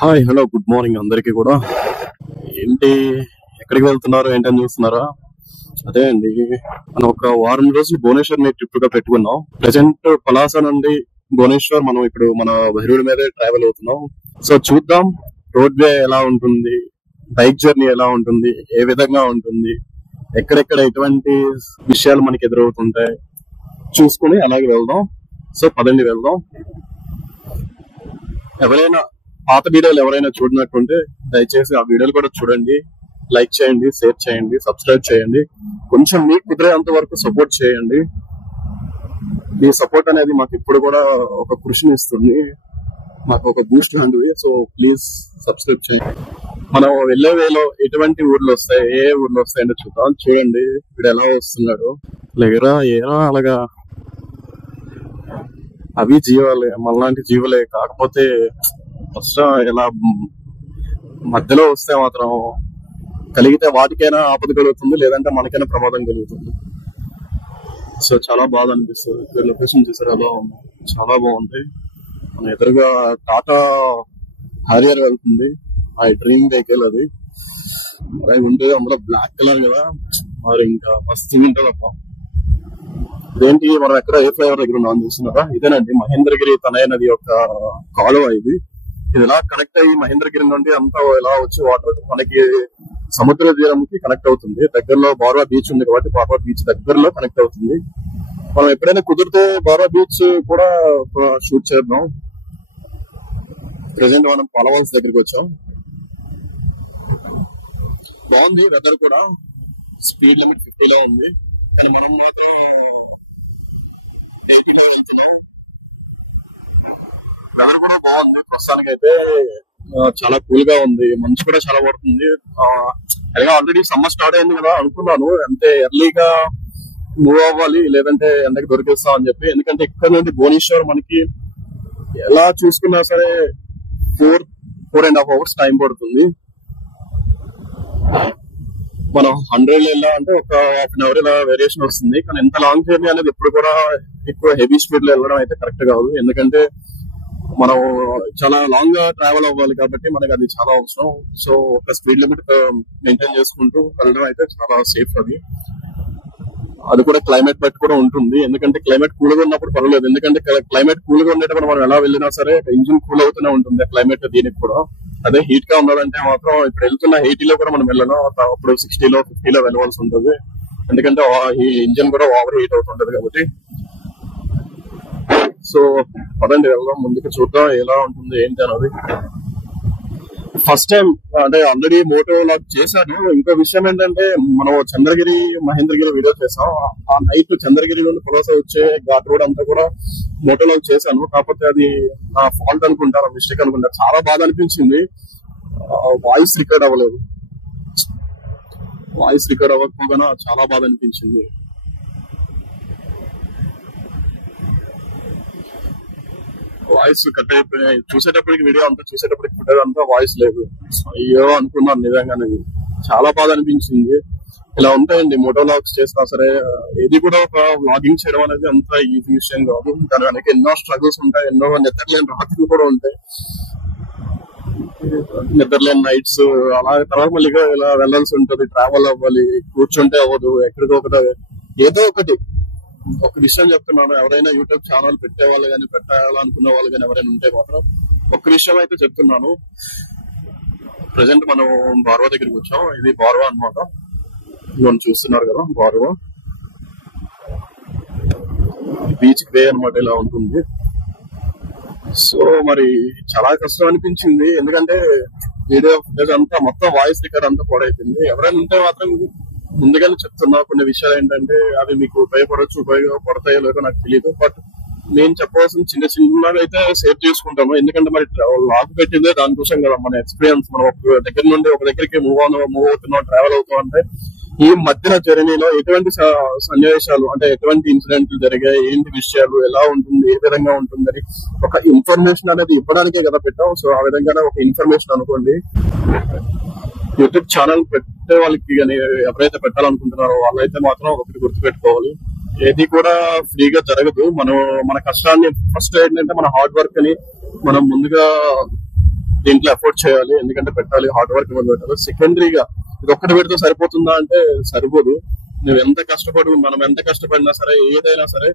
Hi hello good morning అందరికీ కూడా. ఏంటి ఎక్కడికి వెళ్తున్నారు ఏంటని చూస్తున్నారా? అదే అండి, మనం ఒక వారం రోజులు భువనేశ్వర్ ని ట్రిప్ గా పెట్టుకున్నాం. ప్రెసెంట్ పలాస నుండి భువనేశ్వర్ మనం ఇప్పుడు మన బహిరుడి మీదే ట్రావెల్ అవుతున్నాం. సో చూద్దాం రోడ్ వే ఎలా ఉంటుంది, బైక్ జర్నీ ఎలా ఉంటుంది, ఏ విధంగా ఉంటుంది, ఎక్కడెక్కడ ఎటువంటి విషయాలు మనకి ఎదురవుతుంటాయి చూసుకుని అలాగే వెళ్దాం. సో పదండి వెళ్దాం. ఎవరైనా పాత వీడియోలు ఎవరైనా చూడనట్టుంటే దయచేసి ఆ వీడియోలు కూడా చూడండి, లైక్ చేయండి, షేర్ చేయండి, సబ్స్క్రైబ్ చేయండి. కొంచెం మీకు కుదిరేంత వరకు సపోర్ట్ చేయండి. మీ సపోర్ట్ అనేది మాకు ఇప్పుడు కూడా ఒక కృషిని ఇస్తుంది, మాకు ఒక బూస్ట్ లాంటిది. సో ప్లీజ్ సబ్స్క్రైబ్ చేయండి. మనం వెళ్ళే వేలో ఎటువంటి ఊర్లు వస్తాయి, ఏ ఊర్లు వస్తాయంటే చూద్దాం. చూడండి వీడు ఎలా వస్తున్నాడు. లేరా ఏరా అలాగా, అవి జీవాలే, మనలాంటి జీవులే. కాకపోతే ఫస్ట్ ఇలా మధ్యలో వస్తే మాత్రం కలిగితే వాటికైనా ఆపద కలుగుతుంది, లేదంటే మనకైనా ప్రమాదం కలుగుతుంది. సో చాలా బాధ అనిపిస్తుంది. లొకేషన్ చూసారు ఎలా ఉంది, చాలా బాగుంది. మన ఎదురుగా టాటా హారియర్ వెళ్తుంది, ఆ డ్రీమ్ వెహికల్ అది. మరి ఉంటుంది అందులో బ్లాక్ కలర్ కదా, మరి ఇంకా మస్తు ఉంటుంది అప్ప. ఇదేంటి మనం ఎక్కడ ఏ ఫ్లైఓవర్ దగ్గర ఉన్నాం చూస్తున్నారా? ఇదేనండి మహేంద్రగిరి తనయ నది యొక్క కాలువ ఇది. ఇది ఎలా కనెక్ట్ అయ్యి మహేంద్రగిరి నుండి అంతా ఇలా వచ్చి వాటర్ మనకి సముద్ర తీరంకి కనెక్ట్ అవుతుంది. దగ్గరలో బార్వా బీచ్ ఉంది కాబట్టి బార్వా బీచ్ దగ్గరలో కనెక్ట్ అవుతుంది. మనం ఎప్పుడైనా కుదిరితే బార్వా బీచ్ కూడా షూట్ చేద్దాం. ప్రెసెంట్ మనం పలవాల్స్ దగ్గరికి వచ్చాం. బాగుంది వెదర్ కూడా, స్పీడ్ లిమిట్ 50లో ఉంది. కానీ మనం మాత్రం 80లో వెళ్తున్నాం. వెదర్ కూడా బాగుంది ప్రస్తుతానికి అయితే, చాలా కూల్ గా ఉంది. మంచు కూడా చాలా పడుతుంది. అలాగే ఆల్రెడీ సమ్మర్ స్టార్ట్ అయింది కదా అనుకున్నాను, అంతే ఎర్లీగా మూవ్ అవ్వాలి లేదంటే ఎండకి దొరికిస్తాం అని చెప్పి. ఎందుకంటే ఇక్కడ నుండి భువనేశ్వర్ మనకి ఎలా చూసుకున్నా సరే 4.5 hours టైం పడుతుంది. మనం 100 వెళ్ళా అంటే ఒక హాఫ్ అన్ అవర్ ఇలా వేరియేషన్ వస్తుంది. కానీ ఎంత లాంగ్ జర్నీ అనేది ఎప్పుడు కూడా ఎక్కువ హెవీ స్పీడ్ లో వెళ్ళడం అయితే కరెక్ట్ కాదు. ఎందుకంటే మనం చాలా లాంగ్ గా ట్రావెల్ అవ్వాలి కాబట్టి మనకి అది చాలా అవసరం. సో ఒక స్పీడ్ లిమిట్ మెయింటైన్ చేసుకుంటూ వెళ్ళడం అయితే చాలా సేఫ్. అది కూడా క్లైమేట్ బట్టి కూడా ఉంటుంది. ఎందుకంటే క్లైమేట్ కూల్ గా ఉన్నప్పుడు పర్వాలేదు, ఎందుకంటే క్లైమేట్ కూల్ గా ఉండేటప్పుడు మనం ఎలా వెళ్ళినా సరే ఇంజిన్ కూల్ అవుతూనే ఉంటుంది క్లైమేట్ దీనికి కూడా. అదే హీట్ గా ఉండాలంటే మాత్రం ఇప్పుడు వెళ్తున్న 80లో కూడా మనం వెళ్ళను, అప్పుడు 60లో 50లో వెళ్ళవలసి ఉంటుంది. ఎందుకంటే ఈ ఇంజిన్ కూడా ఓవర్ హీట్ అవుతుంటది కాబట్టి. సో పదండి వెళ్దాం, ముందుకు చూద్దాం ఎలా ఉంటుంది ఏంటి అన్నది. ఫస్ట్ టైం అంటే ఆల్రెడీ మోటో లాగ్ చేశాను. ఇంకో విషయం ఏంటంటే మనం చంద్రగిరి మహేంద్రగిరి వీడియో చేసాం. ఆ నైట్ చంద్రగిరి నుండి పులాస వచ్చే ఘాట్ రోడ్ అంతా కూడా మోటో లాగ్ చేశాను. కాకపోతే అది నా ఫాల్ట్ అనుకుంటాను, మిస్టేక్ అనుకుంటా. చాలా బాధ అనిపించింది, వాయిస్ రికార్డ్ అవ్వలేదు. వాయిస్ రికార్డ్ అవ్వకపోగా చాలా బాధ అనిపించింది. వాయిస్ కట్ అయిపోయినాయి చూసేటప్పటికి, వీడియో అంతా చూసేటప్పటికి ఫుటేజ్ అంతా వాయిస్ లేదు. అయ్యో అనుకున్నాను నిజంగానే, చాలా బాధ అనిపించింది. ఇలా ఉంటాయండి మోటో వ్లాగ్స్ చేసినా సరే. ఇది కూడా ఒక వ్లాగింగ్ చేయడం అనేది అంత ఈజీ విషయం కాదు. దాని వెనక ఎన్నో స్ట్రగుల్స్ ఉంటాయి, ఎన్నో నిద్రలేని రాత్రులు కూడా ఉంటాయి, నిద్రలేని నైట్స్. అలాగే తర్వాత మళ్ళీ ఇలా వెళ్లాల్సి ఉంటుంది, ట్రావెల్ అవ్వాలి, కూర్చుంటే అవ్వదు. ఎక్కడికో ఏదో ఒకటి. ఒక విషయం చెప్తున్నాను, ఎవరైనా యూట్యూబ్ ఛానల్ పెట్టే వాళ్ళు కానీ పెట్టాలనుకున్న వాళ్ళు కానీ ఎవరైనా ఉంటే మాత్రం ఒక్క విషయం అయితే చెప్తున్నాను. ప్రెసెంట్ మనం బార్వా దగ్గరికి వచ్చాం. ఇది బార్వా అనమాట, మనం చూస్తున్నారు కదా బార్వా బీచ్ వే అనమాట, ఇలా ఉంటుంది. సో మరి చాలా కష్టం అనిపించింది, ఎందుకంటే వీడియో ఫుటేజ్ అంతా మొత్తం వాయిస్ రికార్డ్ అంతా పాడైపోయింది. ఎవరైనా ఉంటే మాత్రం ముందుగానే చెప్తున్నా, కొన్ని విషయాలు ఏంటంటే అవి మీకు ఉపయోగపడతాయో లేదో నాకు తెలియదు. బట్ నేను చెప్పవలసిన చిన్నగా అయితే షేర్ చేసుకుంటాను. ఎందుకంటే మరి లాగ్ పెట్టిందే దానికోసం కదా, మన ఎక్స్పీరియన్స్. మనం ఒక దగ్గర నుండి ఒక దగ్గరికి మూవ్ అవుతున్నాం, ట్రావెల్ అవుతాం అంటే ఈ మధ్యన జర్నీలో ఎటువంటి సన్నివేశాలు అంటే ఎటువంటి ఇన్సిడెంట్లు జరిగాయి, ఏంటి విషయాలు, ఎలా ఉంటుంది, ఏ విధంగా ఉంటుందని ఒక ఇన్ఫర్మేషన్ అనేది ఇవ్వడానికే కదా పెట్టాం. సో ఆ విధంగానే ఒక ఇన్ఫర్మేషన్ అనుకోండి. యూట్యూబ్ ఛానల్ పెట్టే వాళ్ళకి కానీ ఎవరైతే పెట్టాలనుకుంటున్నారో వాళ్ళైతే మాత్రం ఒకటి గుర్తుపెట్టుకోవాలి, ఏది కూడా ఫ్రీగా జరగదు. మన కష్టాన్ని ఫస్ట్ ఏంటంటే మన హార్డ్ వర్క్ అని మనం ముందుగా దీంట్లో ఎఫోర్డ్ చేయాలి, ఎందుకంటే పెట్టాలి, హార్డ్ వర్క్ మీద పెట్టాలి. సెకండరీగా ఇది ఒక్కటి పెడితే సరిపోతుందా అంటే సరిపోదు. నువ్వు ఎంత కష్టపడు, మనం ఎంత కష్టపడినా సరే, ఏదైనా సరే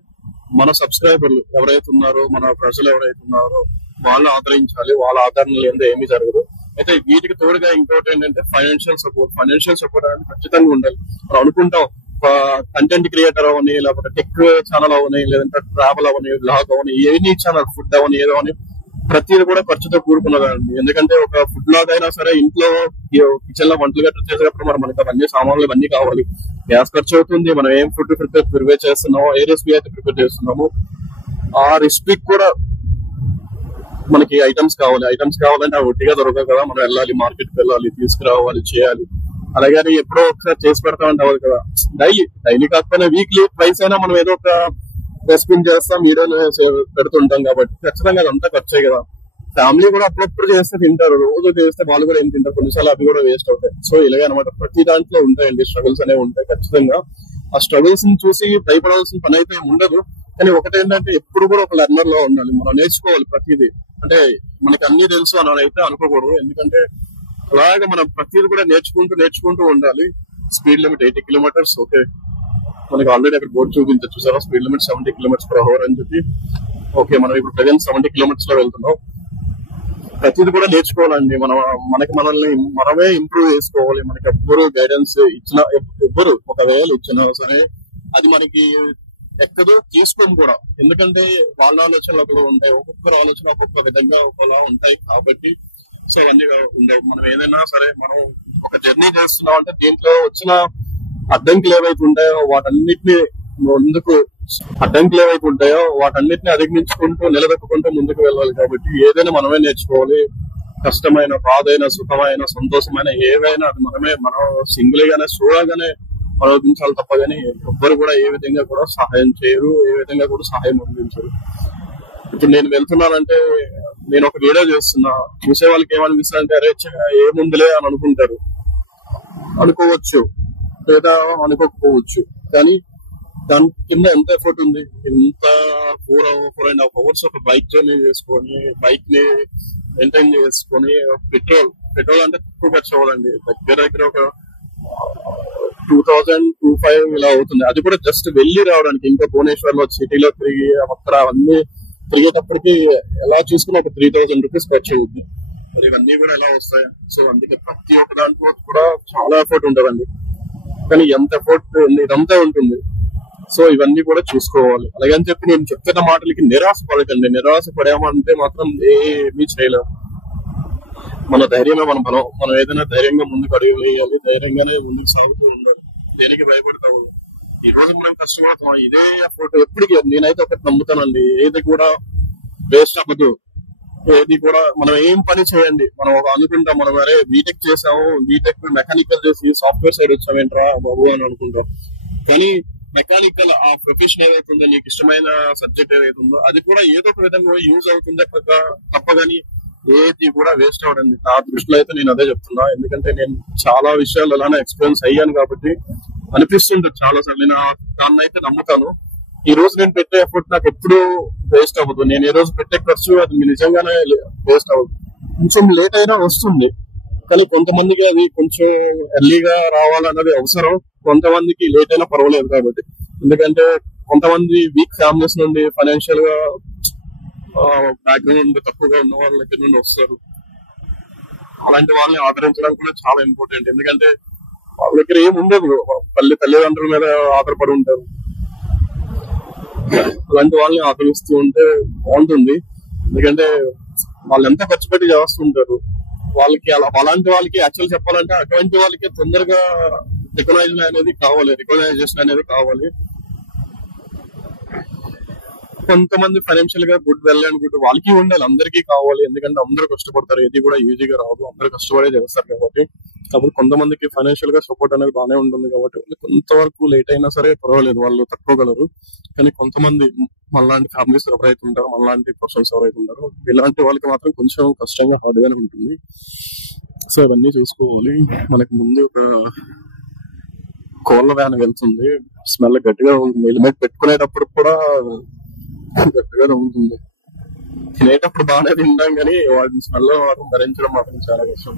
మన సబ్స్క్రైబర్లు ఎవరైతే ఉన్నారో, మన ప్రజలు ఎవరైతే ఉన్నారో వాళ్ళు ఆదరించాలి. వాళ్ళ ఆదరణ లేనిదే ఏమీ జరగదు. అయితే వీటికి తోడుగా ఇంకోటి ఏంటంటే ఫైనాన్షియల్ సపోర్ట్ అనేది ఖచ్చితంగా ఉండాలి. మనం అనుకుంటాం కంటెంట్ క్రియేటర్ అవని, లేకపోతే టెక్ ఛానల్ అవని, లేదంటే ట్రావెల్ అవని, బ్లాగ్ అవని, ఎనీ ఛానల్, ఫుడ్ అవని, ఏదో అని ప్రతిది కూడా ఖర్చుతో కూడుకున్నదండి. ఎందుకంటే ఒక ఫుడ్ బ్లాగ్ అయినా సరే ఇంట్లో కిచెన్ లో వంటలు గట్రా చేసేటప్పుడు మనకి అవన్నీ సామాన్లు ఇవన్నీ కావాలి. గ్యాస్ ఖర్చు అవుతుంది, మనం ఏం ఫుడ్ ప్రిపేర్ చేస్తున్నామో, ఏ రెసిపీ అయితే ప్రిపేర్ చేస్తున్నామో ఆ రెసిపీకి కూడా మనకి ఐటమ్స్ కావాలంటే అవి ఒట్టిగా దొరకవు కదా. మనం వెళ్ళాలి, మార్కెట్కి వెళ్ళాలి, తీసుకురావాలి, చేయాలి. అలాగే ఎప్పుడో ఒకసారి చేసి పెడతామంటే అవ్వదు కదా. డైలీ కాకపోయినా వీక్లీ ట్వైస్ అయినా మనం ఏదో ఒక రెసిపీ చేస్తాం, వీడియోలు పెడుతుంటాం కాబట్టి ఖచ్చితంగా అదంతా ఖర్చే కదా. ఫ్యామిలీ కూడా అప్పుడప్పుడు చేస్తే తింటారు, రోజు చేస్తే వాళ్ళు కూడా ఏం తింటారు, కొన్నిసార్లు అవి కూడా వేస్ట్ అవుతాయి. సో ఇలాగే అనమాట, ప్రతి దాంట్లో ఉంటాయండి స్ట్రగుల్స్ అనేవి ఉంటాయి ఖచ్చితంగా. ఆ స్ట్రగుల్స్ ని చూసి భయపడాల్సిన పని అయితే ఉండదు. కానీ ఒకటేంటంటే ఎప్పుడు కూడా ఒక లెర్నర్ లో ఉండాలి, మనం నేర్చుకోవాలి ప్రతిదీ. అంటే మనకి అన్ని తెలుసు అని అయితే అనుకోకూడదు, ఎందుకంటే అలాగే మనం ప్రతిదీ కూడా నేర్చుకుంటూ ఉండాలి. స్పీడ్ లిమిట్ 80 కిలోమీటర్స్, ఓకే, మనకి ఆల్రెడీ అక్కడ బోర్డు చూపించచ్చు చూసారా, స్పీడ్ లిమిట్ 70 km/h అని చెప్పి. ఓకే, మనం ఇప్పుడు ప్రజెంట్ 70 kilometers లో వెళ్తున్నాం. ప్రతిదీ కూడా నేర్చుకోవాలండి. మనల్ని మనమే ఇంప్రూవ్ చేసుకోవాలి. మనకి ఎవ్వరు గైడెన్స్ ఇచ్చిన, ఎవ్వరు ఒకవేళ ఇచ్చినా సరే అది మనకి ఎక్కదో తీసుకోము కూడా, ఎందుకంటే వాళ్ళ ఆలోచనలు ఒకలా ఉంటాయి, ఒక్కొక్కరు ఆలోచన ఒక్కొక్క విధంగా ఒకలా ఉంటాయి కాబట్టి. సో అవన్నీ ఉండవు. మనం ఏదైనా సరే మనం ఒక జర్నీ చేస్తున్నాం అంటే దీంట్లో వచ్చిన అడ్డంకులు ఏవైతే ఉంటాయో వాటన్నిటిని అధిగమించుకుంటూ నిలబెట్టుకుంటూ ముందుకు వెళ్ళాలి. కాబట్టి ఏదైనా మనమే నేర్చుకోవాలి. కష్టమైన, బాధైన, సుఖమైన, సంతోషమైన ఏవైనా అది మనం సింగిల్ గానే సోలోగానే ఆలోచించాలి తప్ప కానీ ఎవ్వరు కూడా ఏ విధంగా కూడా సహాయం చేయరు, ఏ విధంగా కూడా సహాయం అందించరు. ఇప్పుడు నేను వెళ్తున్నానంటే, నేను ఒక వీడియో చేస్తున్నా, చూసే వాళ్ళకి ఏమనిపిస్తుంది అంటే అరే ఏముందిలే అని అనుకోవచ్చు, లేదా అనుకోకపోవచ్చు. కానీ దాని కింద ఎంత ఎఫర్ట్ ఉంది, ఎంత 4.5 hours ఒక బైక్ జర్నీ చేసుకొని, బైక్ ని మెయింటైన్ చేసుకొని, పెట్రోల్ అంటే తక్కువ ఖర్చు అవ్వదండి, దగ్గర ఒక 2000-2500 ఇలా అవుతుంది. అది కూడా జస్ట్ వెళ్ళి రావడానికి. ఇంకా భువనేశ్వర్ లో సిటీలో తిరిగి అక్కడ అవన్నీ తిరిగేటప్పటికి ఎలా చూసుకుని ఒక 3000 రూపీస్ ఖర్చు అవుతుంది. మరి ఇవన్నీ కూడా ఎలా వస్తాయి? సో అందుకే ప్రతి ఒక్క దాంట్లో కూడా చాలా ఎఫర్ట్ ఉంటుందండి. కానీ ఎంత ఎఫర్ట్ ఇదంతా ఉంటుంది. సో ఇవన్నీ కూడా చూసుకోవాలి. అలాగని చెప్పి నేను చెప్తున్న మాటలకి నిరాశ పడకండి. నిరాశ పడామంటే మాత్రం ఏమీ చేయలేము. మన ధైర్యమే మన బలం. మనం ఏదైనా ధైర్యంగా ముందుకు అడుగు వేయాలి, ధైర్యంగానే ముందుకు సాగుతూ ఉండాలి, దేనికి భయపడతాము. ఈ రోజు మనం కష్టపడతాం, ఇదే ఎఫర్ట్ ఎప్పటికీ. నేనైతే ఒకటి నమ్ముతానండి, ఏది కూడా వేస్ట్ అవ్వదు. ఏది కూడా మనం ఏం పని చేయండి, మనం ఒక అనుకుంటాం మనం అరే బీటెక్ చేసాము, బీటెక్ మెకానికల్ చేసి సాఫ్ట్వేర్ సైడ్ వచ్చామేంట్రా బాబు అని అనుకుంటాం. కానీ మెకానికల్ ఆ ప్రొఫెషన్ ఏదైతుందో, నీకు ఇష్టమైన సబ్జెక్ట్ ఏదైతుందో అది కూడా ఏదో ఒక విధంగా యూజ్ అవుతుందే తప్ప కానీ ఏది కూడా వేస్ట్ అవ్వడండి. నా దృష్టిలో అయితే నేను అదే చెప్తున్నా. ఎందుకంటే నేను చాలా విషయాలు అలానే ఎక్స్పీరియన్స్ అయ్యాను కాబట్టి అనిపిస్తుంటది చాలా సార్లు. నేను దాన్ని అయితే నమ్ముతాను. ఈ రోజు నేను పెట్టే ఎఫర్ట్ నాకు ఎప్పుడు వేస్ట్ అవ్వదు. నేను ఈ రోజు పెట్టే ఖర్చు అది నిజంగానే వేస్ట్ అవ్వదు. కొంచెం లేట్ అయినా వస్తుంది, కానీ కొంతమందికి అది కొంచెం ఎర్లీగా రావాలన్నది అవసరం, కొంతమందికి లేట్ అయినా పర్వాలేదు. కాబట్టి ఎందుకంటే కొంతమంది వీక్ ఫ్యామిలీస్ నుండి, ఫైనాన్షియల్ గా బ్యాక్గ్రౌండ్ తక్కువగా ఉన్న వాళ్ళ దగ్గర నుండి వస్తారు. అలాంటి వాళ్ళని ఆదరించడం కూడా చాలా ఇంపార్టెంట్. ఎందుకంటే వాళ్ళ దగ్గర ఏమి ఉండదు, తల్లిదండ్రుల మీద ఆధారపడి ఉంటారు. అలాంటి వాళ్ళని ఆదరిస్తూ ఉంటే బాగుంటుంది. ఎందుకంటే వాళ్ళు ఎంత ఖర్చు పెట్టి చేస్తుంటారు. వాళ్ళకి అలాంటి వాళ్ళకి యాక్చువల్ చెప్పాలంటే అటువంటి వాళ్ళకి తొందరగా రికగ్నైజేషన్ అనేది కావాలి. కొంతమంది ఫైనాన్షియల్ గా గుడ్ వెల్ అండ్ గుడ్ వాళ్ళకి ఉండాలి, అందరికీ కావాలి. ఎందుకంటే అందరూ కష్టపడతారు, ఏది కూడా ఈజీగా రాదు, అందరూ కష్టపడే చేస్తారు కాబట్టి. కొంతమందికి ఫైనాన్షియల్ గా సపోర్ట్ అనేది బాగానే ఉంటుంది కాబట్టి కొంతవరకు లేట్ అయినా సరే పర్వాలేదు, వాళ్ళు తట్టుకోగలరు. కానీ కొంతమంది మనలాంటి ఫ్యామిలీస్ ఎవరైతే ఉంటారో, మనలాంటి పర్సన్స్ ఎవరైతే ఉంటారో, ఇలాంటి వాళ్ళకి మాత్రం కొంచెం కష్టంగా హార్డ్గానే ఉంటుంది. సో ఇవన్నీ చూసుకోవాలి. మనకి ముందు ఒక కోళ్ళ వ్యాన్ వెళ్తుంది, స్మెల్ గట్టిగా ఉంటుంది. హెల్మెట్ పెట్టుకునేటప్పుడు కూడా గట్టిగానే ఉంటుంది. తినేటప్పుడు బాగానే తింటాం కానీ వాటిని స్మెల్ మాత్రం భరించడం మాత్రం చాలా కష్టం.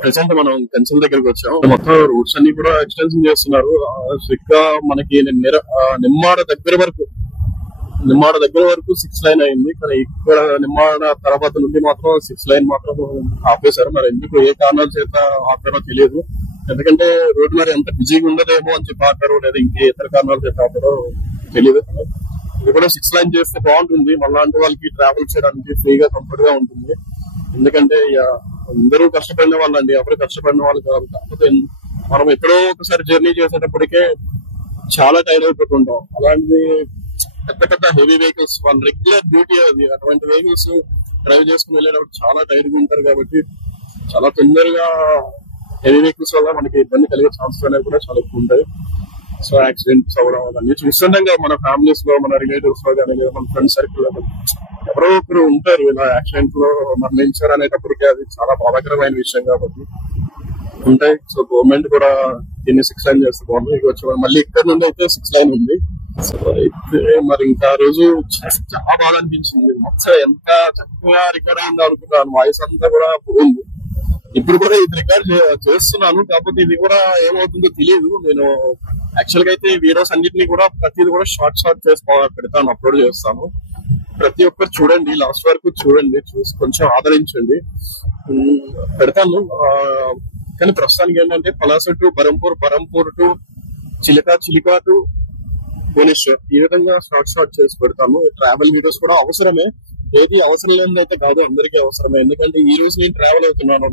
ప్రెసెంట్ మనం కంచెల దగ్గరికి వచ్చాం. మొత్తం రూట్స్ అన్ని కూడా ఎక్స్టెన్షన్ చేస్తున్నారు. స్ట్రిక్ట్ గా మనకి నిమ్మాడ దగ్గర వరకు 6 లైన్ అయింది. కానీ ఇక్కడ నిమ్మాడ తర్వాత నుండి మాత్రం 6 లైన్ మాత్రం ఆపేశారు. మరి ఎందుకు, ఏ కారణాల చేత ఆపారో తెలియదు. ఎందుకంటే రోడ్డు మరి అంత బిజీగా ఉండదేమో అని చెప్పి ఆపారో, లేదా ఇంకే ఇతర కారణాల చేత ఆపారో తెలియదు. ఇది కూడా 6 లైన్ చేస్తే బాగుంటుంది. మళ్ళాంటి వాళ్ళకి ట్రావెల్ చేయడానికి ఫ్రీగా, కంఫర్ట్ గా ఉంటుంది. ఎందుకంటే అందరూ కష్టపడిన వాళ్ళండి, ఎవరు కష్టపడిన వాళ్ళు కాదు. కాకపోతే మనం ఎక్కడో ఒకసారి జర్నీ చేసేటప్పటికే చాలా టైర్డ్ అయిపోతుంటాం. అలాంటిది పెద్ద పెద్ద హెవీ వెహికల్స్, వాళ్ళ రెగ్యులర్ డ్యూటీ అది. అటువంటి వెహికల్స్ డ్రైవ్ చేసుకుని వెళ్ళేటప్పుడు చాలా టైర్డ్ గా ఉంటారు కాబట్టి చాలా తొందరగా హెవీ వెహికల్స్ వల్ల మనకి ఇబ్బంది కలిగే ఛాన్సెస్ అనేవి కూడా చాలా ఎక్కువ ఉంటాయి. సో యాక్సిడెంట్స్ అవ్వడం అన్నీ చూస్తుంటాం కదా, మన ఫ్యామిలీస్ లో, మన రిలేటివ్స్ లో కానీ, మన ఫ్రెండ్ సర్కిల్ లో ఎవరో ఒకరు ఉంటారు ఇలా యాక్సిడెంట్ లో మరణించారు అనేటప్పటికీ అది చాలా బాధాకరమైన విషయం కాబట్టి ఉంటాయి. సో గవర్నమెంట్ కూడా దీన్ని 6 లైన్ చేస్తే బాగుంది. మళ్ళీ ఇక్కడ నుండి అయితే 6 లైన్ ఉంది. సో అయితే మరి ఇంకా ఆ రోజు చాలా బాగా అనిపించింది. మొత్తం ఎంత చక్కగా రికార్డ్ అయిందో అనుకున్నాను. వాయిస్ అంతా కూడా పోయింది. ఇప్పుడు కూడా ఇది రికార్డ్ చేస్తున్నాను. కాకపోతే ఇది కూడా ఏమవుతుందో తెలియదు. నేను యాక్చువల్ గా అయితే వీడియోస్ అన్నింటినీ కూడా ప్రతిది కూడా షార్ట్ చేసి పెడతాను, అప్లోడ్ చేస్తాను. ప్రతి ఒక్కరు చూడండి, లాస్ట్ వరకు చూడండి, చూసి కొంచెం ఆదరించండి. పెడతాను. కానీ ప్రస్తుతానికి ఏంటంటే Palasa to Berhampur to Chilika to Bhubaneswar ఈ విధంగా షార్ట్ చేసి పెడతాను. ట్రావెల్ వీడియోస్ కూడా అవసరమే, ఏది అవసరం లేనిది అయితే కాదు, అందరికీ అవసరమే. ఎందుకంటే ఈ రోజు నేను ట్రావెల్ అవుతున్నాను,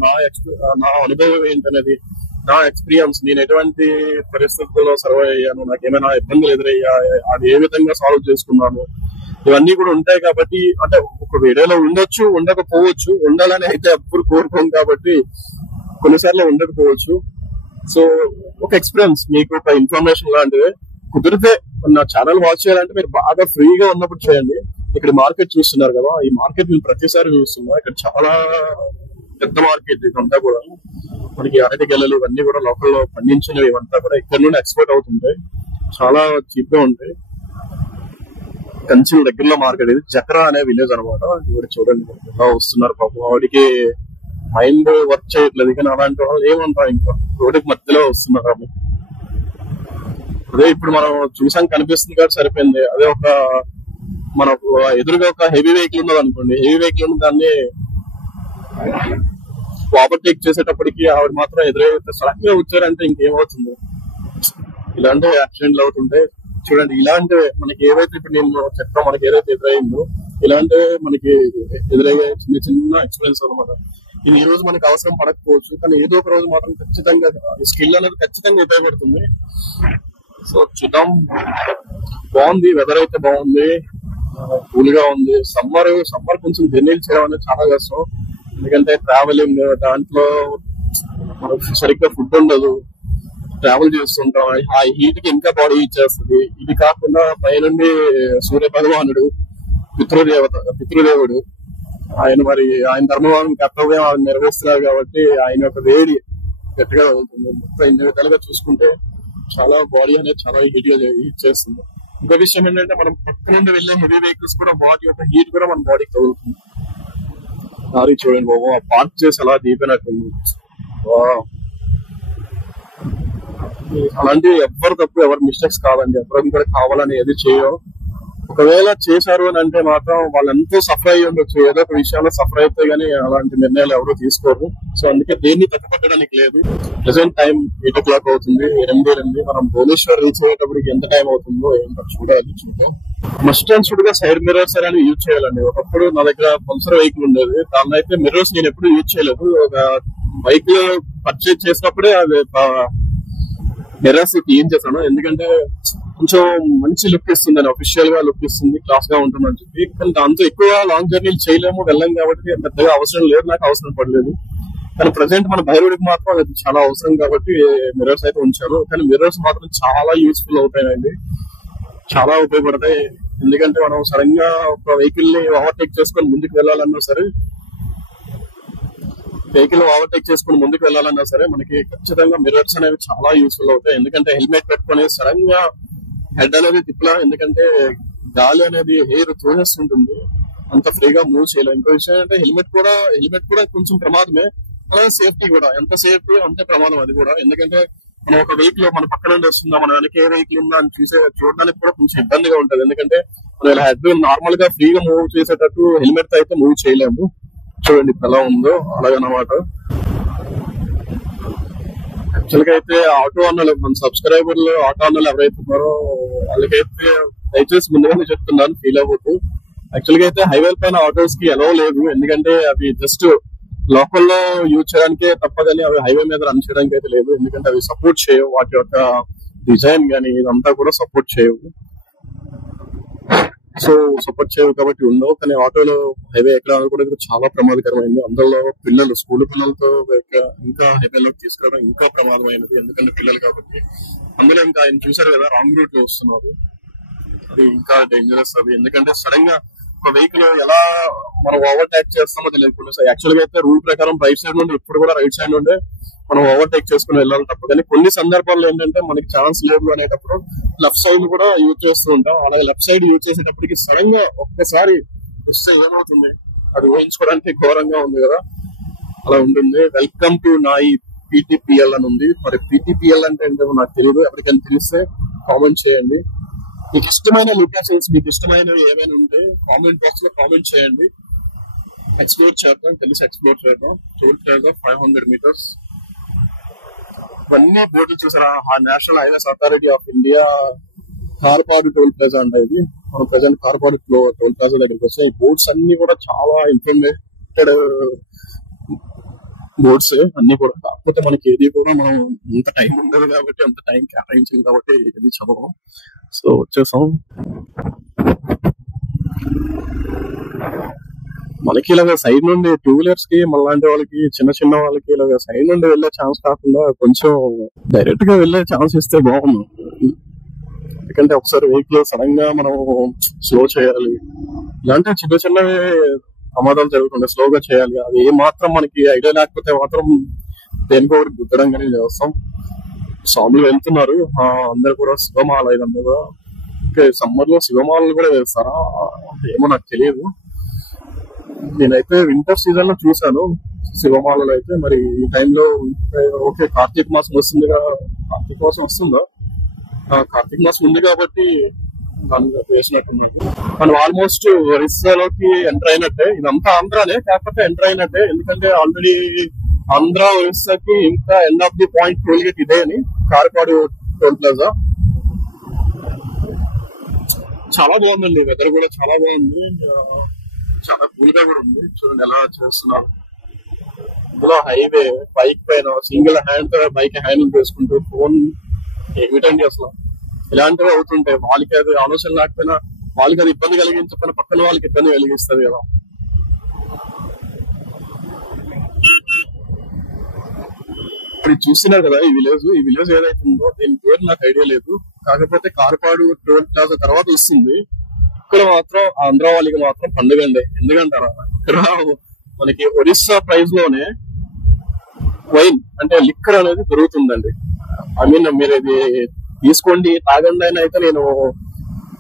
నా అనుభవం ఏంటనేది, నా ఎక్స్పీరియన్స్, నేను ఎటువంటి పరిస్థితుల్లో సర్వైవ్ అయ్యాను, నాకు ఏమైనా ఇబ్బందులు ఎదురయ్యా, అది ఏ విధంగా సాల్వ్ చేసుకున్నాను, ఇవన్నీ కూడా ఉంటాయి. కాబట్టి అంటే ఒక వీడియోలో ఉండొచ్చు, ఉండకపోవచ్చు. ఉండాలని అయితే ఎప్పుడు కోరుకోం కాబట్టి కొన్నిసార్లు ఉండకపోవచ్చు. సో ఒక ఎక్స్పీరియన్స్, మీకు ఒక ఇన్ఫర్మేషన్ లాంటిది. కుదిరితే నా ఛానల్ వాచ్ చేయాలంటే మీరు బాగా ఫ్రీగా ఉన్నప్పుడు చేయండి. ఇక్కడ మార్కెట్ చూస్తున్నారు కదా, ఈ మార్కెట్ నేను ప్రతిసారి చూస్తున్నా. ఇక్కడ చాలా పెద్ద మార్కెట్ ఇదంతా కూడా. మనకి అరటి గెలలు ఇవన్నీ కూడా లోకల్లో పండించినవి, ఇవంతా కూడా ఇక్కడ నుండి ఎక్స్పోర్ట్ అవుతుంటాయి. చాలా చీప్ గా ఉంటాయి. కంచెల దగ్గరలో మార్కెట్ ఇది. చక్ర అనే విలేజ్ అనమాట. ఇప్పుడు చూడండి ఎలా వస్తున్నారు పాపం. వాడికి మైండ్ వర్క్ చేయట్లేదు. కానీ అలాంటి వాళ్ళు ఏమంటారు, ఇంకా రోడ్డుకి మధ్యలో వస్తున్నారు. అదే ఇప్పుడు మనం చూసాం, కనిపిస్తుంది కాబట్టి సరిపోయింది. అదే ఒక మన ఎదురుగా ఒక హెవీ వెహికల్ ఉన్నది అనుకోండి, హెవీ వెహికల్ ఉన్న దాన్ని ఓవర్టేక్ చేసేటప్పటికి ఆవిడ మాత్రం ఎదురైతే సడన్ గా వచ్చారంటే ఇంకేమవుతుంది. ఇలాంటి యాక్సిడెంట్లు అవుతుంటాయి. చూడండి, ఇలాంటివే మనకి ఏవైతే ఇప్పుడు నేను చెప్తాను, మనకి ఏదైతే ఎదురైందో ఇలాంటివే మనకి ఎదురయ్యే చిన్న చిన్న ఎక్స్పీరియన్స్ అనమాట. ఇది ఈ రోజు మనకి అవసరం పడకపోవచ్చు, కానీ ఏదో ఒక రోజు మాత్రం ఖచ్చితంగా స్కిల్ అనేది ఖచ్చితంగా ఉపయోగపడుతుంది. సో చూద్దాం. బాగుంది, వెదర్ అయితే బాగుంది, కూల్ గా ఉంది. సమ్మర్ కొంచెం జర్నీలు చేయడం అనేది చాలా కష్టం. ఎందుకంటే ట్రావెలింగ్, దాంట్లో మనకు సరిగ్గా ఫుడ్ ఉండదు, ట్రావెల్ చేస్తుంటాం. ఆ హీట్ కి ఇంకా బాడీ ఇచ్చేస్తుంది. ఇది కాకుండా పైనుండి సూర్య భగవానుడు, పితృదేవుడు, ఆయన ధర్మం కర్తవ్యం ఆయన నెరవేరుస్తున్నారు కాబట్టి ఆయన యొక్క వేడి గట్టిగా అవుతుంది. మొత్తం ఇన్ని విధాలుగా చూసుకుంటే చాలా బాడీ అనేది చాలా హీట్ చేస్తుంది. ఇంకో విషయం ఏంటంటే మనం పక్క నుండి వెళ్లే హెవీ వెహికల్స్ కూడా బాడీ యొక్క హీట్ కూడా మన బాడీకి తగులుతుంది. లారీ చూడండి బాబు, ఆ పార్క్ చేసి అలా దీపినట్టుంది. అలాంటి ఎవరు తప్పు, ఎవరు మిస్టేక్స్ కాదండి. ఎవరు కూడా కావాలని ఏది చేయో. ఒకవేళ చేశారు అని అంటే మాత్రం వాళ్ళు ఎంతో సఫర్ అయ్యి ఉండొచ్చు, ఏదో ఒక విషయాల్లో సఫర్ అయితే గానీ అలాంటి నిర్ణయాలు ఎవరు తీసుకోరు. సో అందుకే దేన్ని తప్పుపట్టడానికి లేదు. ప్రెసెంట్ టైం 8 o'clock అవుతుంది, 8 మనం భువనేశ్వర్ రీచ్ అయ్యేటప్పటికి ఎంత టైం అవుతుందో ఏంటో చూద్దాం. మస్ట్ అండ్ షుడ్ గా సైడ్ మిర్రర్స్ అనేది యూజ్ చేయాలండి. ఒకప్పుడు నా దగ్గర పల్సర్ వెహికల్ ఉండేది, దాని అయితే మిర్రర్స్ నేను ఎప్పుడు యూజ్ చేయలేదు. ఒక బైక్ పర్చేజ్ చేసినప్పుడే అది మిర్రర్స్ క్లీన్ చేశాను. ఎందుకంటే కొంచెం మంచి లుక్ ఇస్తుంది, అఫీషియల్ గా లుక్ ఇస్తుంది, క్లాస్ గా ఉంటుంది అని చెప్పి. కానీ దాంతో ఎక్కువ లాంగ్ జర్నీలు చేయలేము, వెళ్ళాం కాబట్టి పెద్దగా అవసరం లేదు, నాకు అవసరం పడలేదు. కానీ ప్రజెంట్ మన బైరోడ్కి మాత్రం అది చాలా అవసరం కాబట్టి మిర్రర్స్ అయితే ఉంచాను. కానీ మిర్రర్స్ మాత్రం చాలా యూస్ఫుల్ అవుతాయండి, చాలా ఉపయోగపడతాయి. ఎందుకంటే మనం సడన్ గా ఒక వెహికల్ ని ఓవర్టేక్ చేసుకొని ముందుకు వెళ్ళాలన్నా సరే, మనకి ఖచ్చితంగా మిర్రర్స్ అనేవి చాలా యూస్ఫుల్ అవుతాయి. ఎందుకంటే హెల్మెట్ పెట్టుకుని సడన్ గా హెడ్ అనేది తిప్పలా, ఎందుకంటే గాలి అనేది ఎయిర్ తోసేస్తుంటుంది. అంత ఫ్రీగా మూవ్ చేయలేము. ఇంకో విషయం అంటే హెల్మెట్ కూడా కొంచెం ప్రమాదమే, అలాగే సేఫ్టీ కూడా ఎంత సేఫ్టీ అంతే ప్రమాదం అది కూడా. ఎందుకంటే మనం ఒక వెహికల్ మన పక్కన నుండి వస్తుందా, మన వెనక ఏ వెహికల్ ఉందా అని చూడడానికి కూడా కొంచెం ఇబ్బందిగా ఉంటది. ఎందుకంటే మనం ఇలా హెడ్ నార్మల్ గా ఫ్రీగా మూవ్ చేసేటట్టు హెల్మెట్ తో అయితే మూవ్ చేయలేము. చూడండి ఇప్పుడు ఎలా ఉందో అలాగనమాట. యాక్చువల్ గా అయితే ఆటో అన్నలు, మన సబ్స్క్రైబర్లు ఆటో అన్నలు ఎవరైతే ఉన్నారో వాళ్ళకైతే దయచేసి ముందుగానే చెప్తున్నాను, ఫీల్ అవ్వద్దు. యాక్చువల్ గా అయితే హైవే పైన ఆటోస్ కి ఎలవ్ లేదు, ఎందుకంటే అవి జస్ట్ లోకల్లో యూజ్ చేయడానికే తప్ప కానీ అవి హైవే మీద రన్ చేయడానికి అయితే లేదు. ఎందుకంటే అవి సపోర్ట్ చేయవు, వాటి యొక్క డిజైన్ గానీ ఇదంతా కూడా సపోర్ట్ చేయవు. సో సపోర్ట్ చేయవు కాబట్టి ఉండవు. కానీ ఆటోలో హైవే ఎక్కడానికి కూడా చాలా ప్రమాదకరమైంది. అందులో పిల్లలు, స్కూల్ పిల్లలతో ఇంకా హైవేలోకి తీసుకురావడం ఇంకా ప్రమాదమైనది. ఎందుకంటే పిల్లలు కాబట్టి. అందులో ఇంకా ఆయన చూసారు కదా రాంగ్ రూట్ లో వస్తున్నారు, అది ఇంకా డేంజరస్ అది. ఎందుకంటే సడన్ గా ఒక వెహికల్ ఎలా మనం ఓవర్టేక్ చేస్తామో తెలియకుండా. యాక్చువల్ గా అయితే రూల్ ప్రకారం రైట్ సైడ్ నుండి ఇప్పుడు కూడా రైట్ సైడ్ నుండి మనం ఓవర్టేక్ చేసుకుని వెళ్ళాలి తప్ప. కానీ కొన్ని సందర్భాల్లో ఏంటంటే మనకి ఛాన్స్ లేదు అనేటప్పుడు లెఫ్ట్ సైడ్ కూడా యూజ్ చేస్తూ ఉంటాం. అలాగే లెఫ్ట్ సైడ్ యూజ్ చేసేటప్పటికి సడన్ గా ఒక్కసారి వస్తే ఏమవుతుంది, అది ఊహించుకోవడానికి ఘోరంగా ఉంది కదా, అలా ఉంటుంది. వెల్కమ్ టు నాయి పీటీపీఎల్ అని ఉంది. మరి పీటీపీఎల్ అంటే ఏంటో నాకు తెలియదు, ఎవరికైనా తెలిస్తే కామెంట్ చేయండి. మీకు ఇష్టమైన లొకేషన్స్, మీకు ఇష్టమైనవి ఏమైనా ఉంటే కామెంట్ బాక్స్ లో కామెంట్ చేయండి, ఎక్స్ప్లోర్ చేద్దాం, కలిసి ఎక్స్ప్లోర్ చేద్దాం. Toll plaza 500 meters. ఇవన్నీ బోర్డులు చూసారా, national highways authority of India కార్పాడు టోల్ ప్లాజా అంటే ఇది. మనం ప్రజెంట్ కార్పాడు టోల్ ప్లాజా దగ్గరికి వస్తాం. బోర్డ్స్ అన్ని కూడా చాలా ఇన్ఫర్మేటెడ్ బోర్డ్స్ అన్ని కూడా. కాకపోతే మనకి ఏది కూడా మనం అంత టైం ఉండదు కాబట్టి, అంత టైం కేటాయించింది కాబట్టి ఏది చదవం. సో వచ్చేసాం. మనకి ఇలాగ సైడ్ నుండి టూ వీలర్స్ కి మనలాంటి వాళ్ళకి, చిన్న వాళ్ళకి ఇలాగ సైడ్ నుండి వెళ్లే ఛాన్స్ కాకుండా కొంచెం డైరెక్ట్ గా వెళ్లే ఛాన్స్ ఇస్తే బాగుంది. ఎందుకంటే ఒకసారి వెహికల్ సడన్ గా మనం స్లో చేయాలి, ఇలాంటి చిన్నవి ప్రమాదాలు జరుగుతుండే స్లోగా చేయాలి. అది ఏ మాత్రం మనకి ఐడియా లేకపోతే మాత్రం దేనికో ఒకటి గుద్దడం కానీ చేస్తాం. స్వాములు వెళ్తున్నారు అందరు కూడా, శివమాల ఇదంతా కూడా. సమ్మర్ లో శివమాలలు కూడా వేస్తారా ఏమో నాకు తెలియదు. నేనైతే వింటర్ సీజన్ లో చూసాను శివమాలలో అయితే. మరి ఈ టైంలో ఓకే కార్తీక మాసం వస్తుంది కదా, కార్తీక మాసం వస్తుందా? కార్తీక మాసం ఉంది కాబట్టి దాన్ని వేసినట్టున్నది. మనం ఆల్మోస్ట్ ఒరిస్సాలోకి ఎంటర్ అయినట్టే. ఇదంతా ఆంధ్రానే, కాకపోతే ఎంటర్ అయినట్టే. ఎందుకంటే ఆల్రెడీ ఆంధ్ర ఒరిస్సాకి ఇంకా end of the point toll gate ఇదే అని, కార్పాడు టోల్ ప్లాజా. చాలా బాగుందండి, వెదర్ కూడా చాలా బాగుంది, చాలా కూల్ గా కూడా ఉంది. చూడండి ఎలా చేస్తున్నారు. ఇందులో హైవే బైక్ పైన సింగిల్ హ్యాండ్ తో బైక్ హ్యాండిల్ చేసుకుంటూ ఫోన్, ఏమిటండి అసలు ఇలాంటివి అవుతుంటాయి. వాళ్ళకి అది ఆలోచన లేకపోయినా, వాళ్ళకి అది ఇబ్బంది కలిగించకపోయినా పక్కన వాళ్ళకి ఇబ్బంది కలిగిస్తుంది కదా. ఇప్పుడు చూస్తున్నారు కదా ఈ విలేజ్ ఏదైతే ఉందో దీని పేరు నాకు ఐడియా లేదు. కాకపోతే కార్పాడు టోల్ ప్లాజా తర్వాత వస్తుంది. ఇక్కడ మాత్రం ఆంధ్ర వాళ్ళకి మాత్రం పండుగ అండి. ఎందుకంటారా, ఇక్కడ మనకి ఒరిస్సా ప్రైస్ లోనే వైన్ అంటే లిక్కర్ అనేది దొరుకుతుందండి. ఐ మీన్ మీరు ఇది తీసుకోండి తాగండి అని అయితే నేను